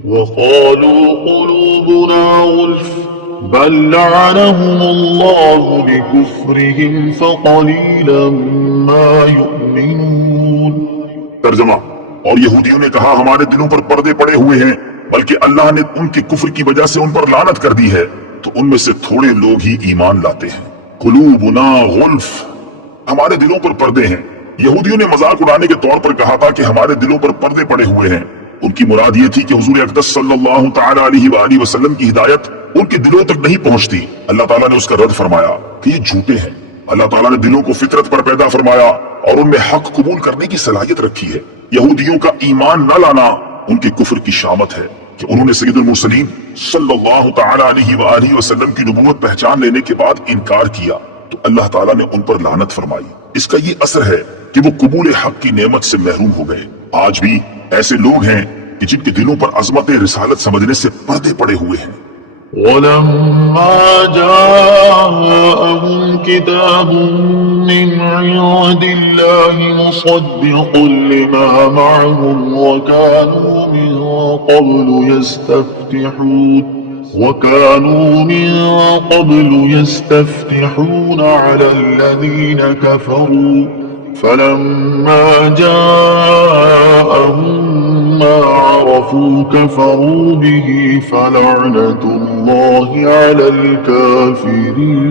وقالوا قلوبنا غلف بل لعنهم الله بكفرهم فقليلا ما يؤمنون۔ ترجمہ، اور یہودیوں نے کہا ہمارے دلوں پر پردے پڑے ہوئے ہیں، بلکہ اللہ نے ان کے کفر کی وجہ سے ان پر لعنت کر دی ہے، تو ان میں سے تھوڑے لوگ ہی ایمان لاتے ہیں۔ قلوبنا غلف، ہمارے دلوں پر پردے ہیں۔ یہودیوں نے مذاق اڑانے کے طور پر کہا تھا کہ ہمارے دلوں پر پردے پڑے ہوئے ہیں۔ ان کی مراد یہ تھی کہ حضور اقدس صلی اللہ تعالی علیہ وآلہ وسلم کی ہدایت ان کے دلوں تک نہیں پہنچتی۔ اللہ تعالیٰ نے اس کا رد فرمایا کہ یہ جھوٹے ہیں۔ اللہ تعالیٰ نے دلوں کو فطرت پر پیدا فرمایا اور ان میں حق قبول کرنے کی صلاحیت رکھی ہے۔ یہودیوں کا ایمان نہ لانا ان کے کفر کی شامت ہے کہ انہوں نے سید المرسلین صلی اللہ تعالی علیہ وآلہ وسلم کی نبوت پہچان لینے کے بعد انکار کیا، تو اللہ تعالیٰ نے ان پر لعنت فرمائی۔ اس کا یہ اثر ہے کہ وہ قبول حق کی نعمت سے محروم ہو گئے۔ آج بھی ایسے لوگ ہیں کہ جن کے دلوں پر عظمت رسالت سمجھنے سے پردے پڑے ہوئے ہیں۔ ولما جاءهم كتاب من عند الله مصدق لما معهم وكانوا من قبل يستفتحون على الذين كفروا فلما جاءهم ما عرفوا كفروا به فلعنة الله على الكافرين۔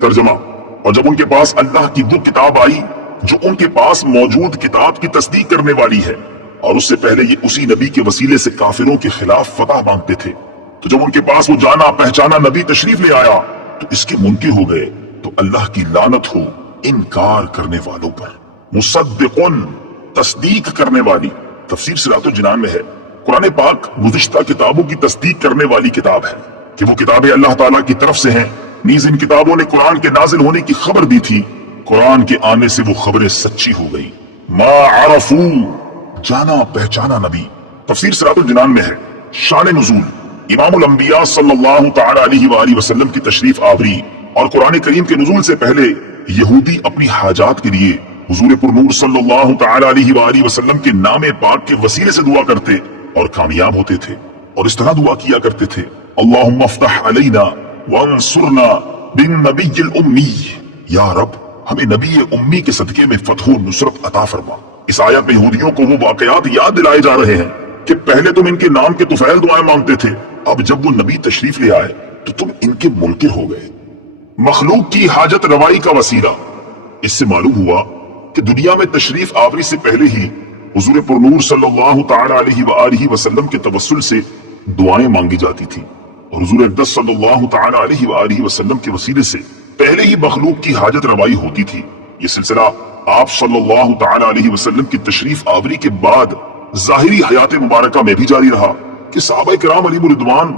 ترجمہ، اور جب ان کے پاس اللہ کی وہ کتاب آئی جو ان کے پاس موجود کتاب کی تصدیق کرنے والی ہے، اور اس سے پہلے یہ اسی نبی کے وسیلے سے کافروں کے خلاف فتح مانگتے تھے، تو جب ان کے پاس وہ جانا پہچانا نبی تشریف لے آیا تو اس کے منکر ہو گئے، تو اللہ کی لعنت ہو انکار کرنے والوں پر۔ مصدقن، تصدیق کرنے والی، تفسیر صراط الجنان میں ہے قرآن پاک گزشتہ کتابوں کی تصدیق کرنے والی کتاب ہے کہ وہ کتابیں اللہ تعالیٰ کی طرف سے ہیں۔ نیز ان کتابوں نے قرآن کے نازل ہونے کی خبر دی تھی، قرآن کے آنے سے وہ خبریں سچی ہو گئی۔ ما عرفو، جانا پہچانا نبی، تفسیر صراط الجنان میں ہے۔ شان نزول، امام الانبیاء صلی اللہ تعالی علیہ وآلہ وسلم کی تشریف آوری اور قرآن کریم کے نزول سے پہلے یہودی اپنی حاجات کے لیے حضور پر نور صلی اللہ تعالی علیہ وآلہ وسلم کے نام پاک کے وسیلے سے دعا کرتے اور کامیاب ہوتے تھے، اور اس طرح دعا کیا کرتے تھے: اللہم افتح علینا وانصرنا بالنبی الامی، یا رب ہمیں نبی امی کے صدقے میں فتح و نصرت عطا فرما۔ اس آیت میں یہودیوں کو وہ واقعات یاد دلائے جا رہے ہیں کہ پہلے تم ان کے نام کے طفیل دعائیں مانگتے تھے، اب جب وہ نبی تشریف لے آئے تو تم ان کے منکر ہو گئے۔ مخلوق کی حاجت روائی کا وسیلہ، اس سے معلوم ہوا کہ دنیا میں تشریف آوری سے پہلے ہی حضور پر نور صلی اللہ تعالی علیہ وآلہ وسلم کے توسل سے دعائیں مانگی جاتی تھی، اور حضور اقدس صلی اللہ تعالی علیہ وآلہ وسلم کے وسیلے سے پہلے ہی مخلوق کی حاجت روائی ہوتی تھی۔ یہ سلسلہ آپ صلی اللہ تعالی علیہ وسلم کی تشریف آوری کے بعد ظاہری حیات مبارکہ میں بھی جاری رہا کہ صحابہ کرام علیہم الرضوان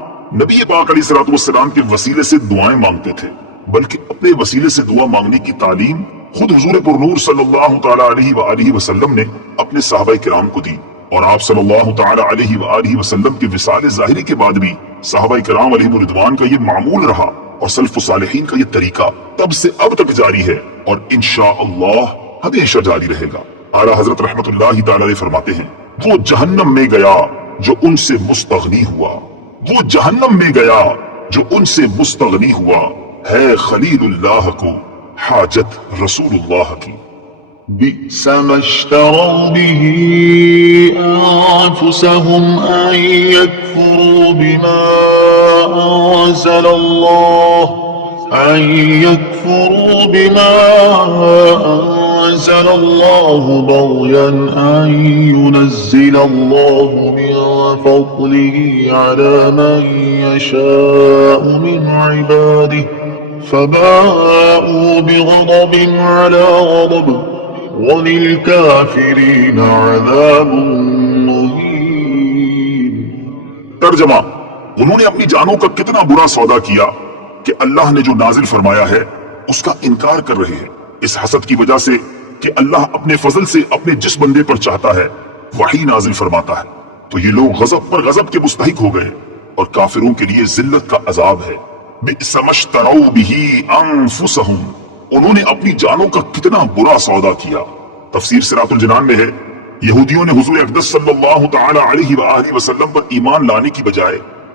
نبی پاک علیہ الصلوۃ والسلام کے وسیلے سے دعائیں مانگتے تھے، بلکہ اپنے وسیلے سے دعا مانگنے کی تعلیم خود حضور پر نور صلی اللہ تعالی علیہ وآلہ وسلم نے اپنے صحابہ کرام کو دی، اور آپ صلی اللہ تعالی علیہ وآلہ وسلم کے وصال ظاہری کے بعد بھی صحابہ کرام علیہم الرضوان کا یہ معمول رہا، اور سلف الصالحین کا یہ طریقہ تب سے اب تک جاری ہے اور انشاءاللہ ہمیشہ جاری رہے گا۔ اعلیٰ حضرت رحمت اللہ تعالی علیہ فرماتے ہیں: وہ جہنم میں گیا جو ان سے مستغنی ہوا، وہ جہنم میں گیا جو ان سے مستغنی ہوا، ہے خلیل اللہ کو حاجت رسول اللہ کی۔ بئس ما اشتروا به أنفسهم أن يكفروا بما أنزل الله بغيا أن ينزل الله من فضله على من يشاء من عباده فباءوا بغضب على غضب وَلِلْكَافِرِينَ عَذَابٌ مُّهِينٌ۔ ترجمہ، انہوں نے اپنی جانوں کا کتنا برا سودا کیا کہ اللہ نے جو نازل فرمایا ہے اس کا انکار کر رہے ہیں، اس حسد کی وجہ سے کہ اللہ اپنے فضل سے اپنے جس بندے پر چاہتا ہے وہی نازل فرماتا ہے، تو یہ لوگ غضب پر غضب کے مستحق ہو گئے، اور کافروں کے لیے ذلت کا عذاب ہے۔ بئس ما اشتروا به انفسهم، انہوں نے اپنی جانوں کا کتنا برا سودا کیا۔ تفسیر صراط الجنان میں ہے یہودیوں نے حضور اقدس صلی اللہ تعالی علیہ وآلہ وسلم پر ایمان لانے کی بجائے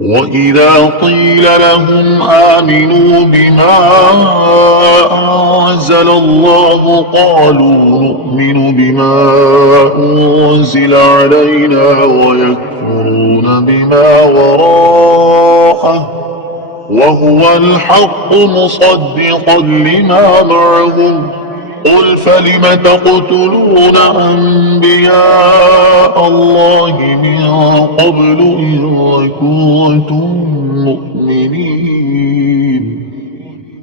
وَإِذَا قِيلَ لَهُمْ آمِنُوا بِمَا أَنزَلَ اللَّهُ قَالُوا نُؤْمِنُ بِمَا أُنزِلَ عَلَيْنَا وَيَكْفُرُونَ بِمَا وَرَاءَهُ وَهُوَ الْحَقُّ مُصَدِّقًا لِمَا مَعَهُمْ قل فلم تقتلون أنبياء الله من قبل إن كنتم مؤمنين۔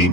3,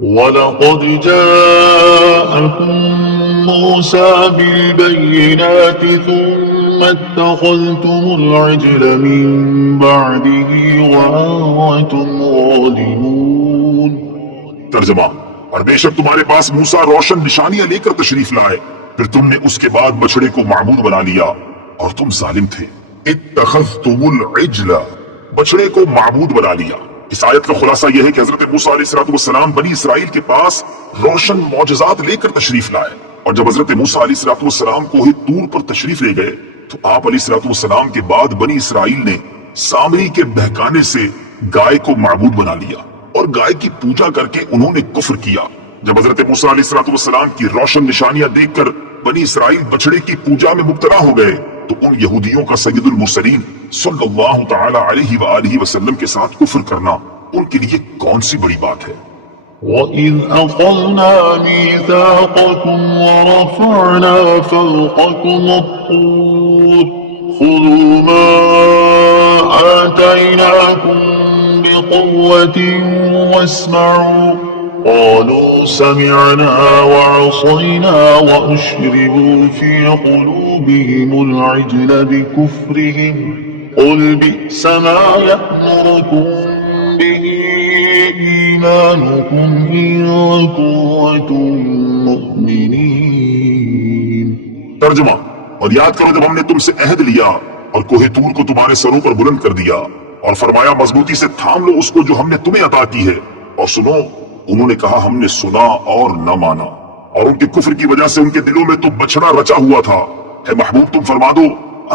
وَلَقَدْ جَاءَكُم مُوسَى بِالْبَيِّنَاتِ ثُمَّ اتَّخَذْتُمُ الْعِجْلَ مِن بَعْدِهِ وَأَنتُمْ ظَالِمُونَ۔ ترجمہ: اور بے شک تمہارے پاس موسیٰ روشن نشانیاں لے کر تشریف لائے، پھر تم نے اس کے بعد بچڑے کو معبود بنا لیا اور تم ظالم تھے۔ اتخذتم العجل، بچڑے کو معبود بنا لیا۔ اس آیت کا خلاصہ یہ ہے کہ حضرت موسیٰ علیہ السلام بنی اسرائیل کے پاس روشن معجزات لے کر تشریف لائے، اور جب حضرت موسیٰ علیہ السلام کوہ طور پر تشریف لے گئے تو آپ علیہ السلام کے بعد بنی اسرائیل نے سامری کے بہکانے سے گائے کو معبود بنا لیا اور گائے کی پوجا کر کے انہوں نے کفر کیا۔ جب حضرت موسیٰ علیہ السلام کی روشن نشانیاں دیکھ کر بنی اسرائیل بچڑے کی پوجا میں مبتلا ہو گئے تو ان یہودیوں کا سید المرسلین صلی اللہ تعالی علیہ وآلہ وسلم کے ساتھ کفر کرنا ان کے لیے کون سی بڑی بات ہے۔ وَإِذْ أَخَذْنَا مِيثَاقَكُمْ وَرَفَعْنَا فَوْقَكُمُ الطُّورَ خُذُوا مَا آتَيْنَاكُمْ بِقُوَّةٍ وَاسْمَعُوا قَالُوا سَمِعْنَا وَعَصَيْنَا وَأُشْرِبُوا فِي قُلُوبِهِمُ الْعِجْلَ بِكُفْرِهِمْ قُلْ بِئْسَ مَا يَأْمُرُكُمْ بِهِ إِيمَانُكُمْ إِن كُنتُم مُّؤْمِنِينَ۔ ترجمہ: اور یاد کرو جب ہم نے تم سے عہد لیا اور کوہ طور کو تمہارے سروں پر بلند کر دیا اور فرمایا مضبوطی سے تھام لو اس کو جو ہم نے تمہیں عطا کی ہے اور سنو، انہوں نے کہا ہم نے سنا اور نہ مانا، اور ان کے کفر کی وجہ سے ان کے دلوں میں تو بچڑا رچا ہوا تھا۔ اے محبوب تم فرما دو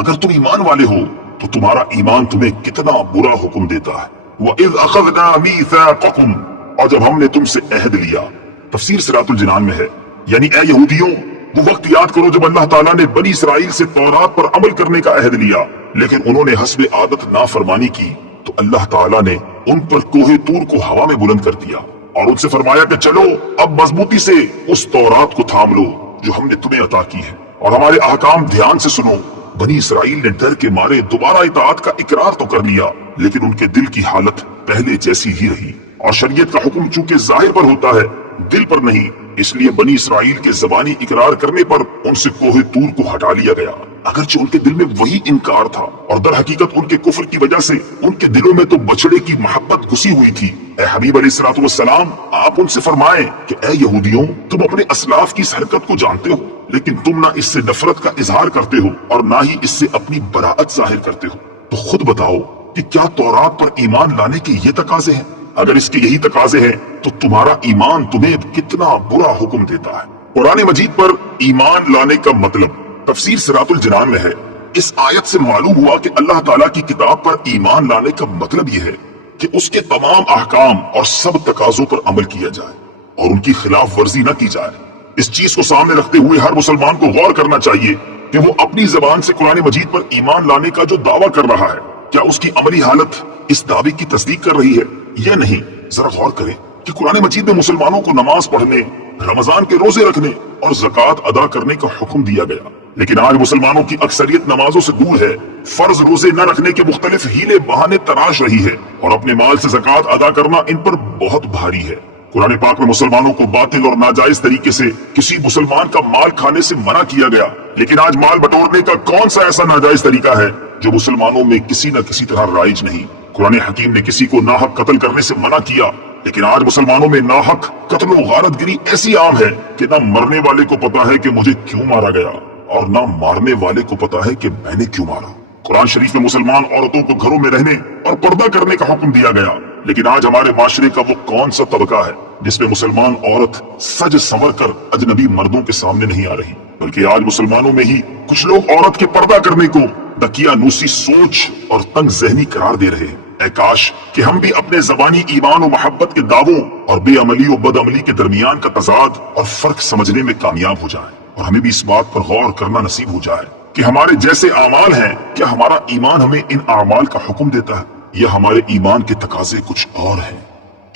اگر تم ایمان والے ہو تو تمہارا ایمان تمہیں کتنا برا حکم دیتا ہے۔ وَإِذْ أَخَذْنَا مِيثَاقَكُمْ، اور جب ہم نے تم سے عہد لیا۔ تفسیر صراط الجنان میں ہے، یعنی اے یہودیوں وہ وقت یاد کرو جب اللہ تعالیٰ نے بنی اسرائیل سے تورات پر عمل کرنے کا عہد لیا، لیکن انہوں نے حسب عادت نافرمانی کی تو اللہ تعالیٰ نے ان پر کوہ طور کو ہوا میں بلند کر دیا اور ان سے فرمایا کہ چلو اب مضبوطی سے اس تورات کو تھام لو جو ہم نے تمہیں عطا کی ہے اور ہمارے احکام دھیان سے سنو۔ بنی اسرائیل نے ڈر کے مارے دوبارہ اطاعت کا اقرار تو کر لیا، لیکن ان کے دل کی حالت پہلے جیسی ہی رہی، اور شریعت کا حکم چونکہ ظاہر پر ہوتا ہے دل پر نہیں، اس لیے بنی اسرائیل کے زبانی اقرار کرنے پر ان سے کوہ طور کو ہٹا لیا گیا، اگرچہ ان کے دل میں وہی انکار تھا، اور در حقیقت ان کے کفر کی وجہ سے ان کے دلوں میں تو بچڑے کی محبت گھسی ہوئی تھی۔ اے حبیب علیہ السلام آپ ان سے فرمائیں کہ اے یہودیوں تم اپنے اسلاف کی اس حرکت کو جانتے ہو، لیکن تم نہ اس سے نفرت کا اظہار کرتے ہو اور نہ ہی اس سے اپنی براءت ظاہر کرتے ہو، تو خود بتاؤ کہ کیا تورات پر ایمان لانے کے یہ تقاضے ہیں؟ اگر اس کے یہی تقاضے ہیں تو تمہارا ایمان تمہیں کتنا برا حکم دیتا ہے۔ قرآن مجید پر ایمان لانے کا مطلب تفسیر صراط الجنان میں ہے۔ اس آیت سے معلوم ہوا کہ اللہ تعالیٰ کی کتاب پر ایمان لانے کا مطلب یہ ہے کہ اس کے تمام احکام اور سب تقاضوں پر عمل کیا جائے اور ان کی خلاف ورزی نہ کی جائے۔ اس چیز کو سامنے رکھتے ہوئے ہر مسلمان کو غور کرنا چاہیے کہ وہ اپنی زبان سے قرآن مجید پر ایمان لانے کا جو دعویٰ کر رہا ہے کیا اس کی عملی حالت اس دعوے کی تصدیق کر رہی ہے یا نہیں۔ ذرا غور کریں کہ قرآن مجید میں مسلمانوں کو نماز پڑھنے، رمضان کے روزے رکھنے اور زکوٰۃ ادا کرنے کا حکم دیا گیا، لیکن آج مسلمانوں کی اکثریت نمازوں سے دور ہے، فرض روزے نہ رکھنے کے مختلف ہیلے بہانے تراش رہی ہے اور اپنے مال سے زکوٰۃ ادا کرنا ان پر بہت بھاری ہے۔ قرآن پاک میں مسلمانوں کو باطل اور ناجائز طریقے سے کسی مسلمان کا مال کھانے سے منع کیا گیا، لیکن آج مال بٹورنے کا کون سا ایسا ناجائز طریقہ ہے جو مسلمانوں میں کسی نہ کسی طرح رائج نہیں؟ قرآن حکیم نے کسی کو ناحق قتل کرنے سے منع کیا، لیکن آج مسلمانوں میں ناحق قتل و غارت گری ایسی عام ہے کہ نہ مرنے والے کو پتا ہے کہ مجھے کیوں مارا گیا اور نہ مارنے والے کو پتا ہے کہ میں نے کیوں مارا۔ قرآن شریف میں مسلمان عورتوں کو گھروں میں رہنے اور پردہ کرنے کا حکم دیا گیا، لیکن آج ہمارے معاشرے کا وہ کون سا طبقہ ہے جس میں مسلمان عورت سج سنور کر اجنبی مردوں کے سامنے نہیں آ رہی، بلکہ آج مسلمانوں میں ہی کچھ لوگ عورت کے پردہ کرنے کو دقیانوسی سوچ اور تنگ ذہنی قرار دے رہے ہیں۔ اے کاش کہ ہم بھی اپنے زبانی ایمان و محبت کے دعووں اور بے عملی و بد عملی کے درمیان کا تضاد اور فرق سمجھنے میں کامیاب ہو جائیں، اور ہمیں بھی اس بات پر غور کرنا نصیب ہو جائے کہ ہمارے جیسے اعمال ہیں، کیا ہمارا ایمان ہمیں ان اعمال کا حکم دیتا ہے یا ہمارے ایمان کے تقاضے کچھ اور ہیں؟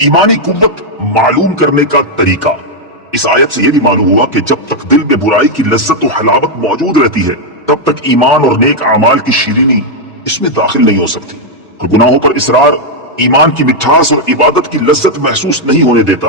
ایمانی قوت معلوم کرنے کا طریقہ۔ اس آیت سے یہ بھی معلوم ہوا کہ جب تک دل میں برائی کی لذت و حلاوت موجود رہتی ہے تب تک ایمان اور نیک اعمال کی شیرینی اس میں داخل نہیں ہو سکتی، اور گناہوں پر اصرار ایمان کی مٹھاس اور عبادت کی لذت محسوس نہیں ہونے دیتا۔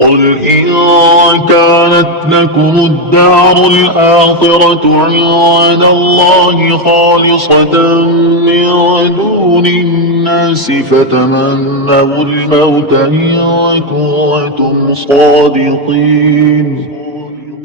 قل إن كانت لكم الدار الآخرة عند الله خالصة من دون الناس فتمنوا الموت إن كنتم صادقين.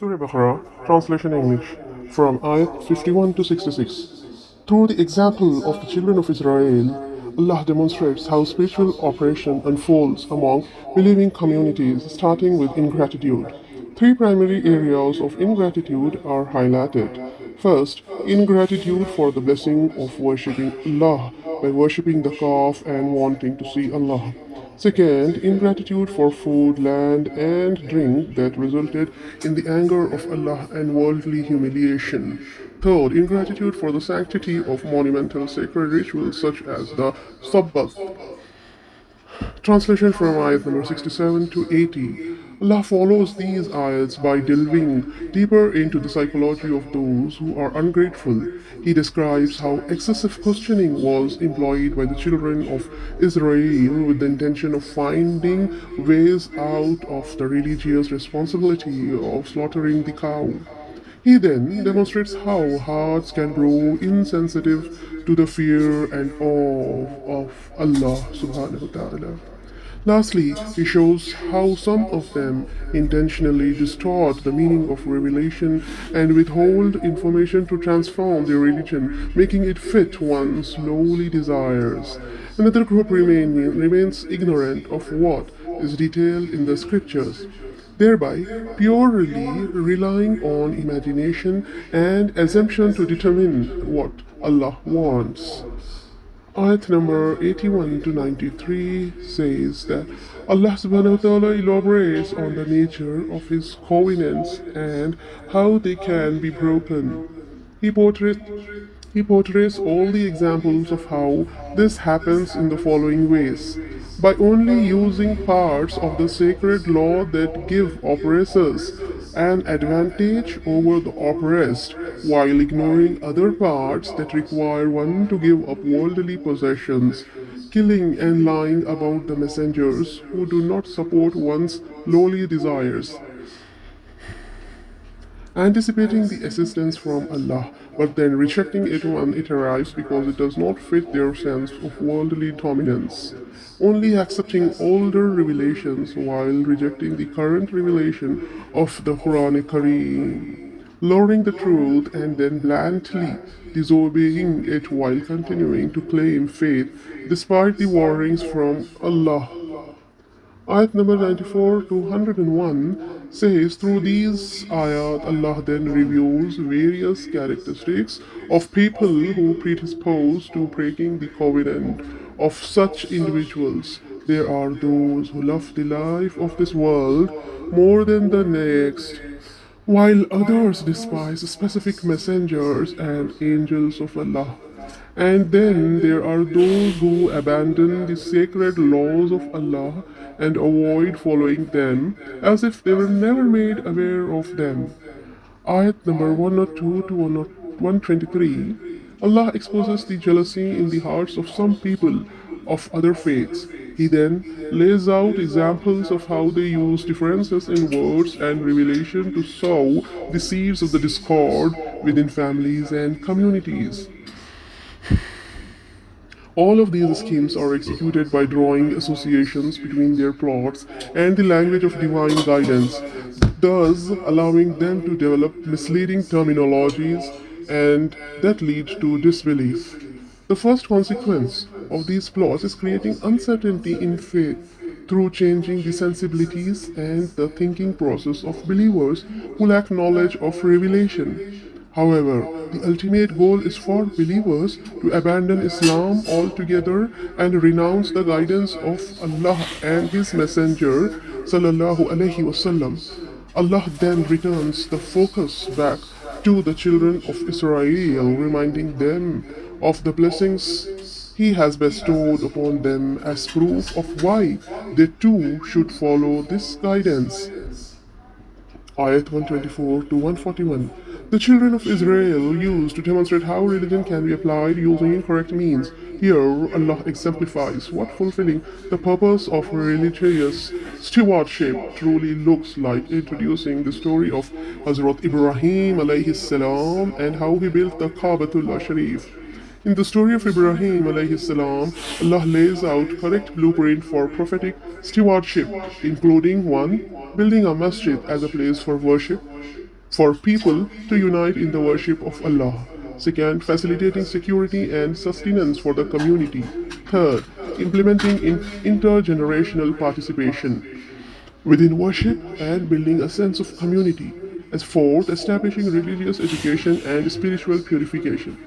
Surah Baqarah, translation English, from ayat 51 to 66. Through the example of the children of Israel, Allah demonstrates how spiritual operation unfolds among believing communities, starting with ingratitude. Three primary areas of ingratitude are highlighted. First, ingratitude for the blessing of worshipping Allah by worshipping the calf and wanting to see Allah. Second, ingratitude for food, land, and drink that resulted in the anger of Allah and worldly humiliation. Third, ingratitude for the sanctity of monumental sacred rituals such as the Sabbath. Translation from ayat number 67 to 80. Allah follows these ayats by delving deeper into the psychology of those who are ungrateful. He describes how excessive questioning was employed by the children of Israel with the intention of finding ways out of the religious responsibility of slaughtering the cow. He then demonstrates how hearts can grow insensitive to the fear and awe of Allah subhanahu wa ta'ala. Lastly, he shows how some of them intentionally distort the meaning of revelation and withhold information to transform their religion, making it fit one's lowly desires. Another group remains ignorant of what is detailed in the scriptures, thereby purely relying on imagination and assumption to determine what Allah wants. Ayat number 81 to 93 says that Allah subhanahu wa ta'ala elaborates on the nature of His covenants and how they can be broken. He portrays all the examples of how this happens in the following ways. By only using parts of the sacred law that give oppressors an advantage over the oppressed, while ignoring other parts that require one to give up worldly possessions, killing and lying about the messengers who do not support one's lowly desires, anticipating the assistance from Allah, but then rejecting it when it arrives because it does not fit their sense of worldly dominance, only accepting older revelations while rejecting the current revelation of the Quran Kareem, learning the truth and then blandly disobeying it while continuing to claim faith despite the warnings from Allah. Ayat number 94 to 101 says, through these ayat, Allah then reviews various characteristics of people who predispose to breaking the covenant. Of such individuals, there are those who love the life of this world more than the next, while others despise specific messengers and angels of Allah. And then there are those who abandon the sacred laws of Allah and avoid following them as if they were never made aware of them. Ayat number 102 to 123, Allah exposes the jealousy in the hearts of some people of other faiths. He then lays out examples of how they use differences in words and revelation to sow the seeds of the discord within families and communities. All of these schemes are executed by drawing associations between their plots and the language of divine guidance, thus allowing them to develop misleading terminologies and that lead to disbelief. The first consequence of these plots is creating uncertainty in faith through changing the sensibilities and the thinking process of believers who lack knowledge of revelation. However, the ultimate goal is for believers to abandon Islam altogether and renounce the guidance of Allah and His Messenger sallallahu alaihi wasallam. Allah then returns the focus back to the children of Israel, reminding them of the blessings He has bestowed upon them as proof of why they too should follow this guidance. Ayat 124 to 141. The children of Israel used to demonstrate how religion can be applied using incorrect means. Here, Allah exemplifies what fulfilling the purpose of religious stewardship truly looks like, introducing the story of Hazrat Ibrahim alayhi salam and how he built the Kaabatullah Sharif. In the story of Ibrahim alayhi salam, Allah lays out correct blueprint for prophetic stewardship, including 1. Building a masjid as a place for worship, for people to unite in the worship of Allah. 2. Facilitating security and sustenance for the community. 3. Implementing intergenerational participation within worship and building a sense of community. As 4. Establishing religious education and spiritual purification.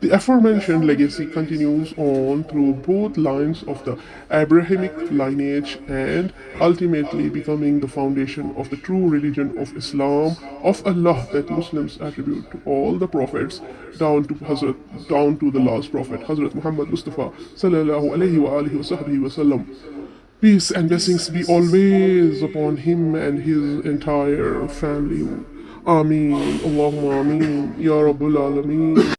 The aforementioned legacy continues on through both lines of the Abrahamic lineage and ultimately becoming the foundation of the true religion of Islam of Allah that Muslims attribute to all the prophets down to the last prophet, Hazrat Muhammad Mustafa sallallahu alaihi wa alihi wa sahbihi wa sallam. Peace and blessings be always upon him and his entire family. Ameen. Allahumma ameen. Ya Rabbul Alameen.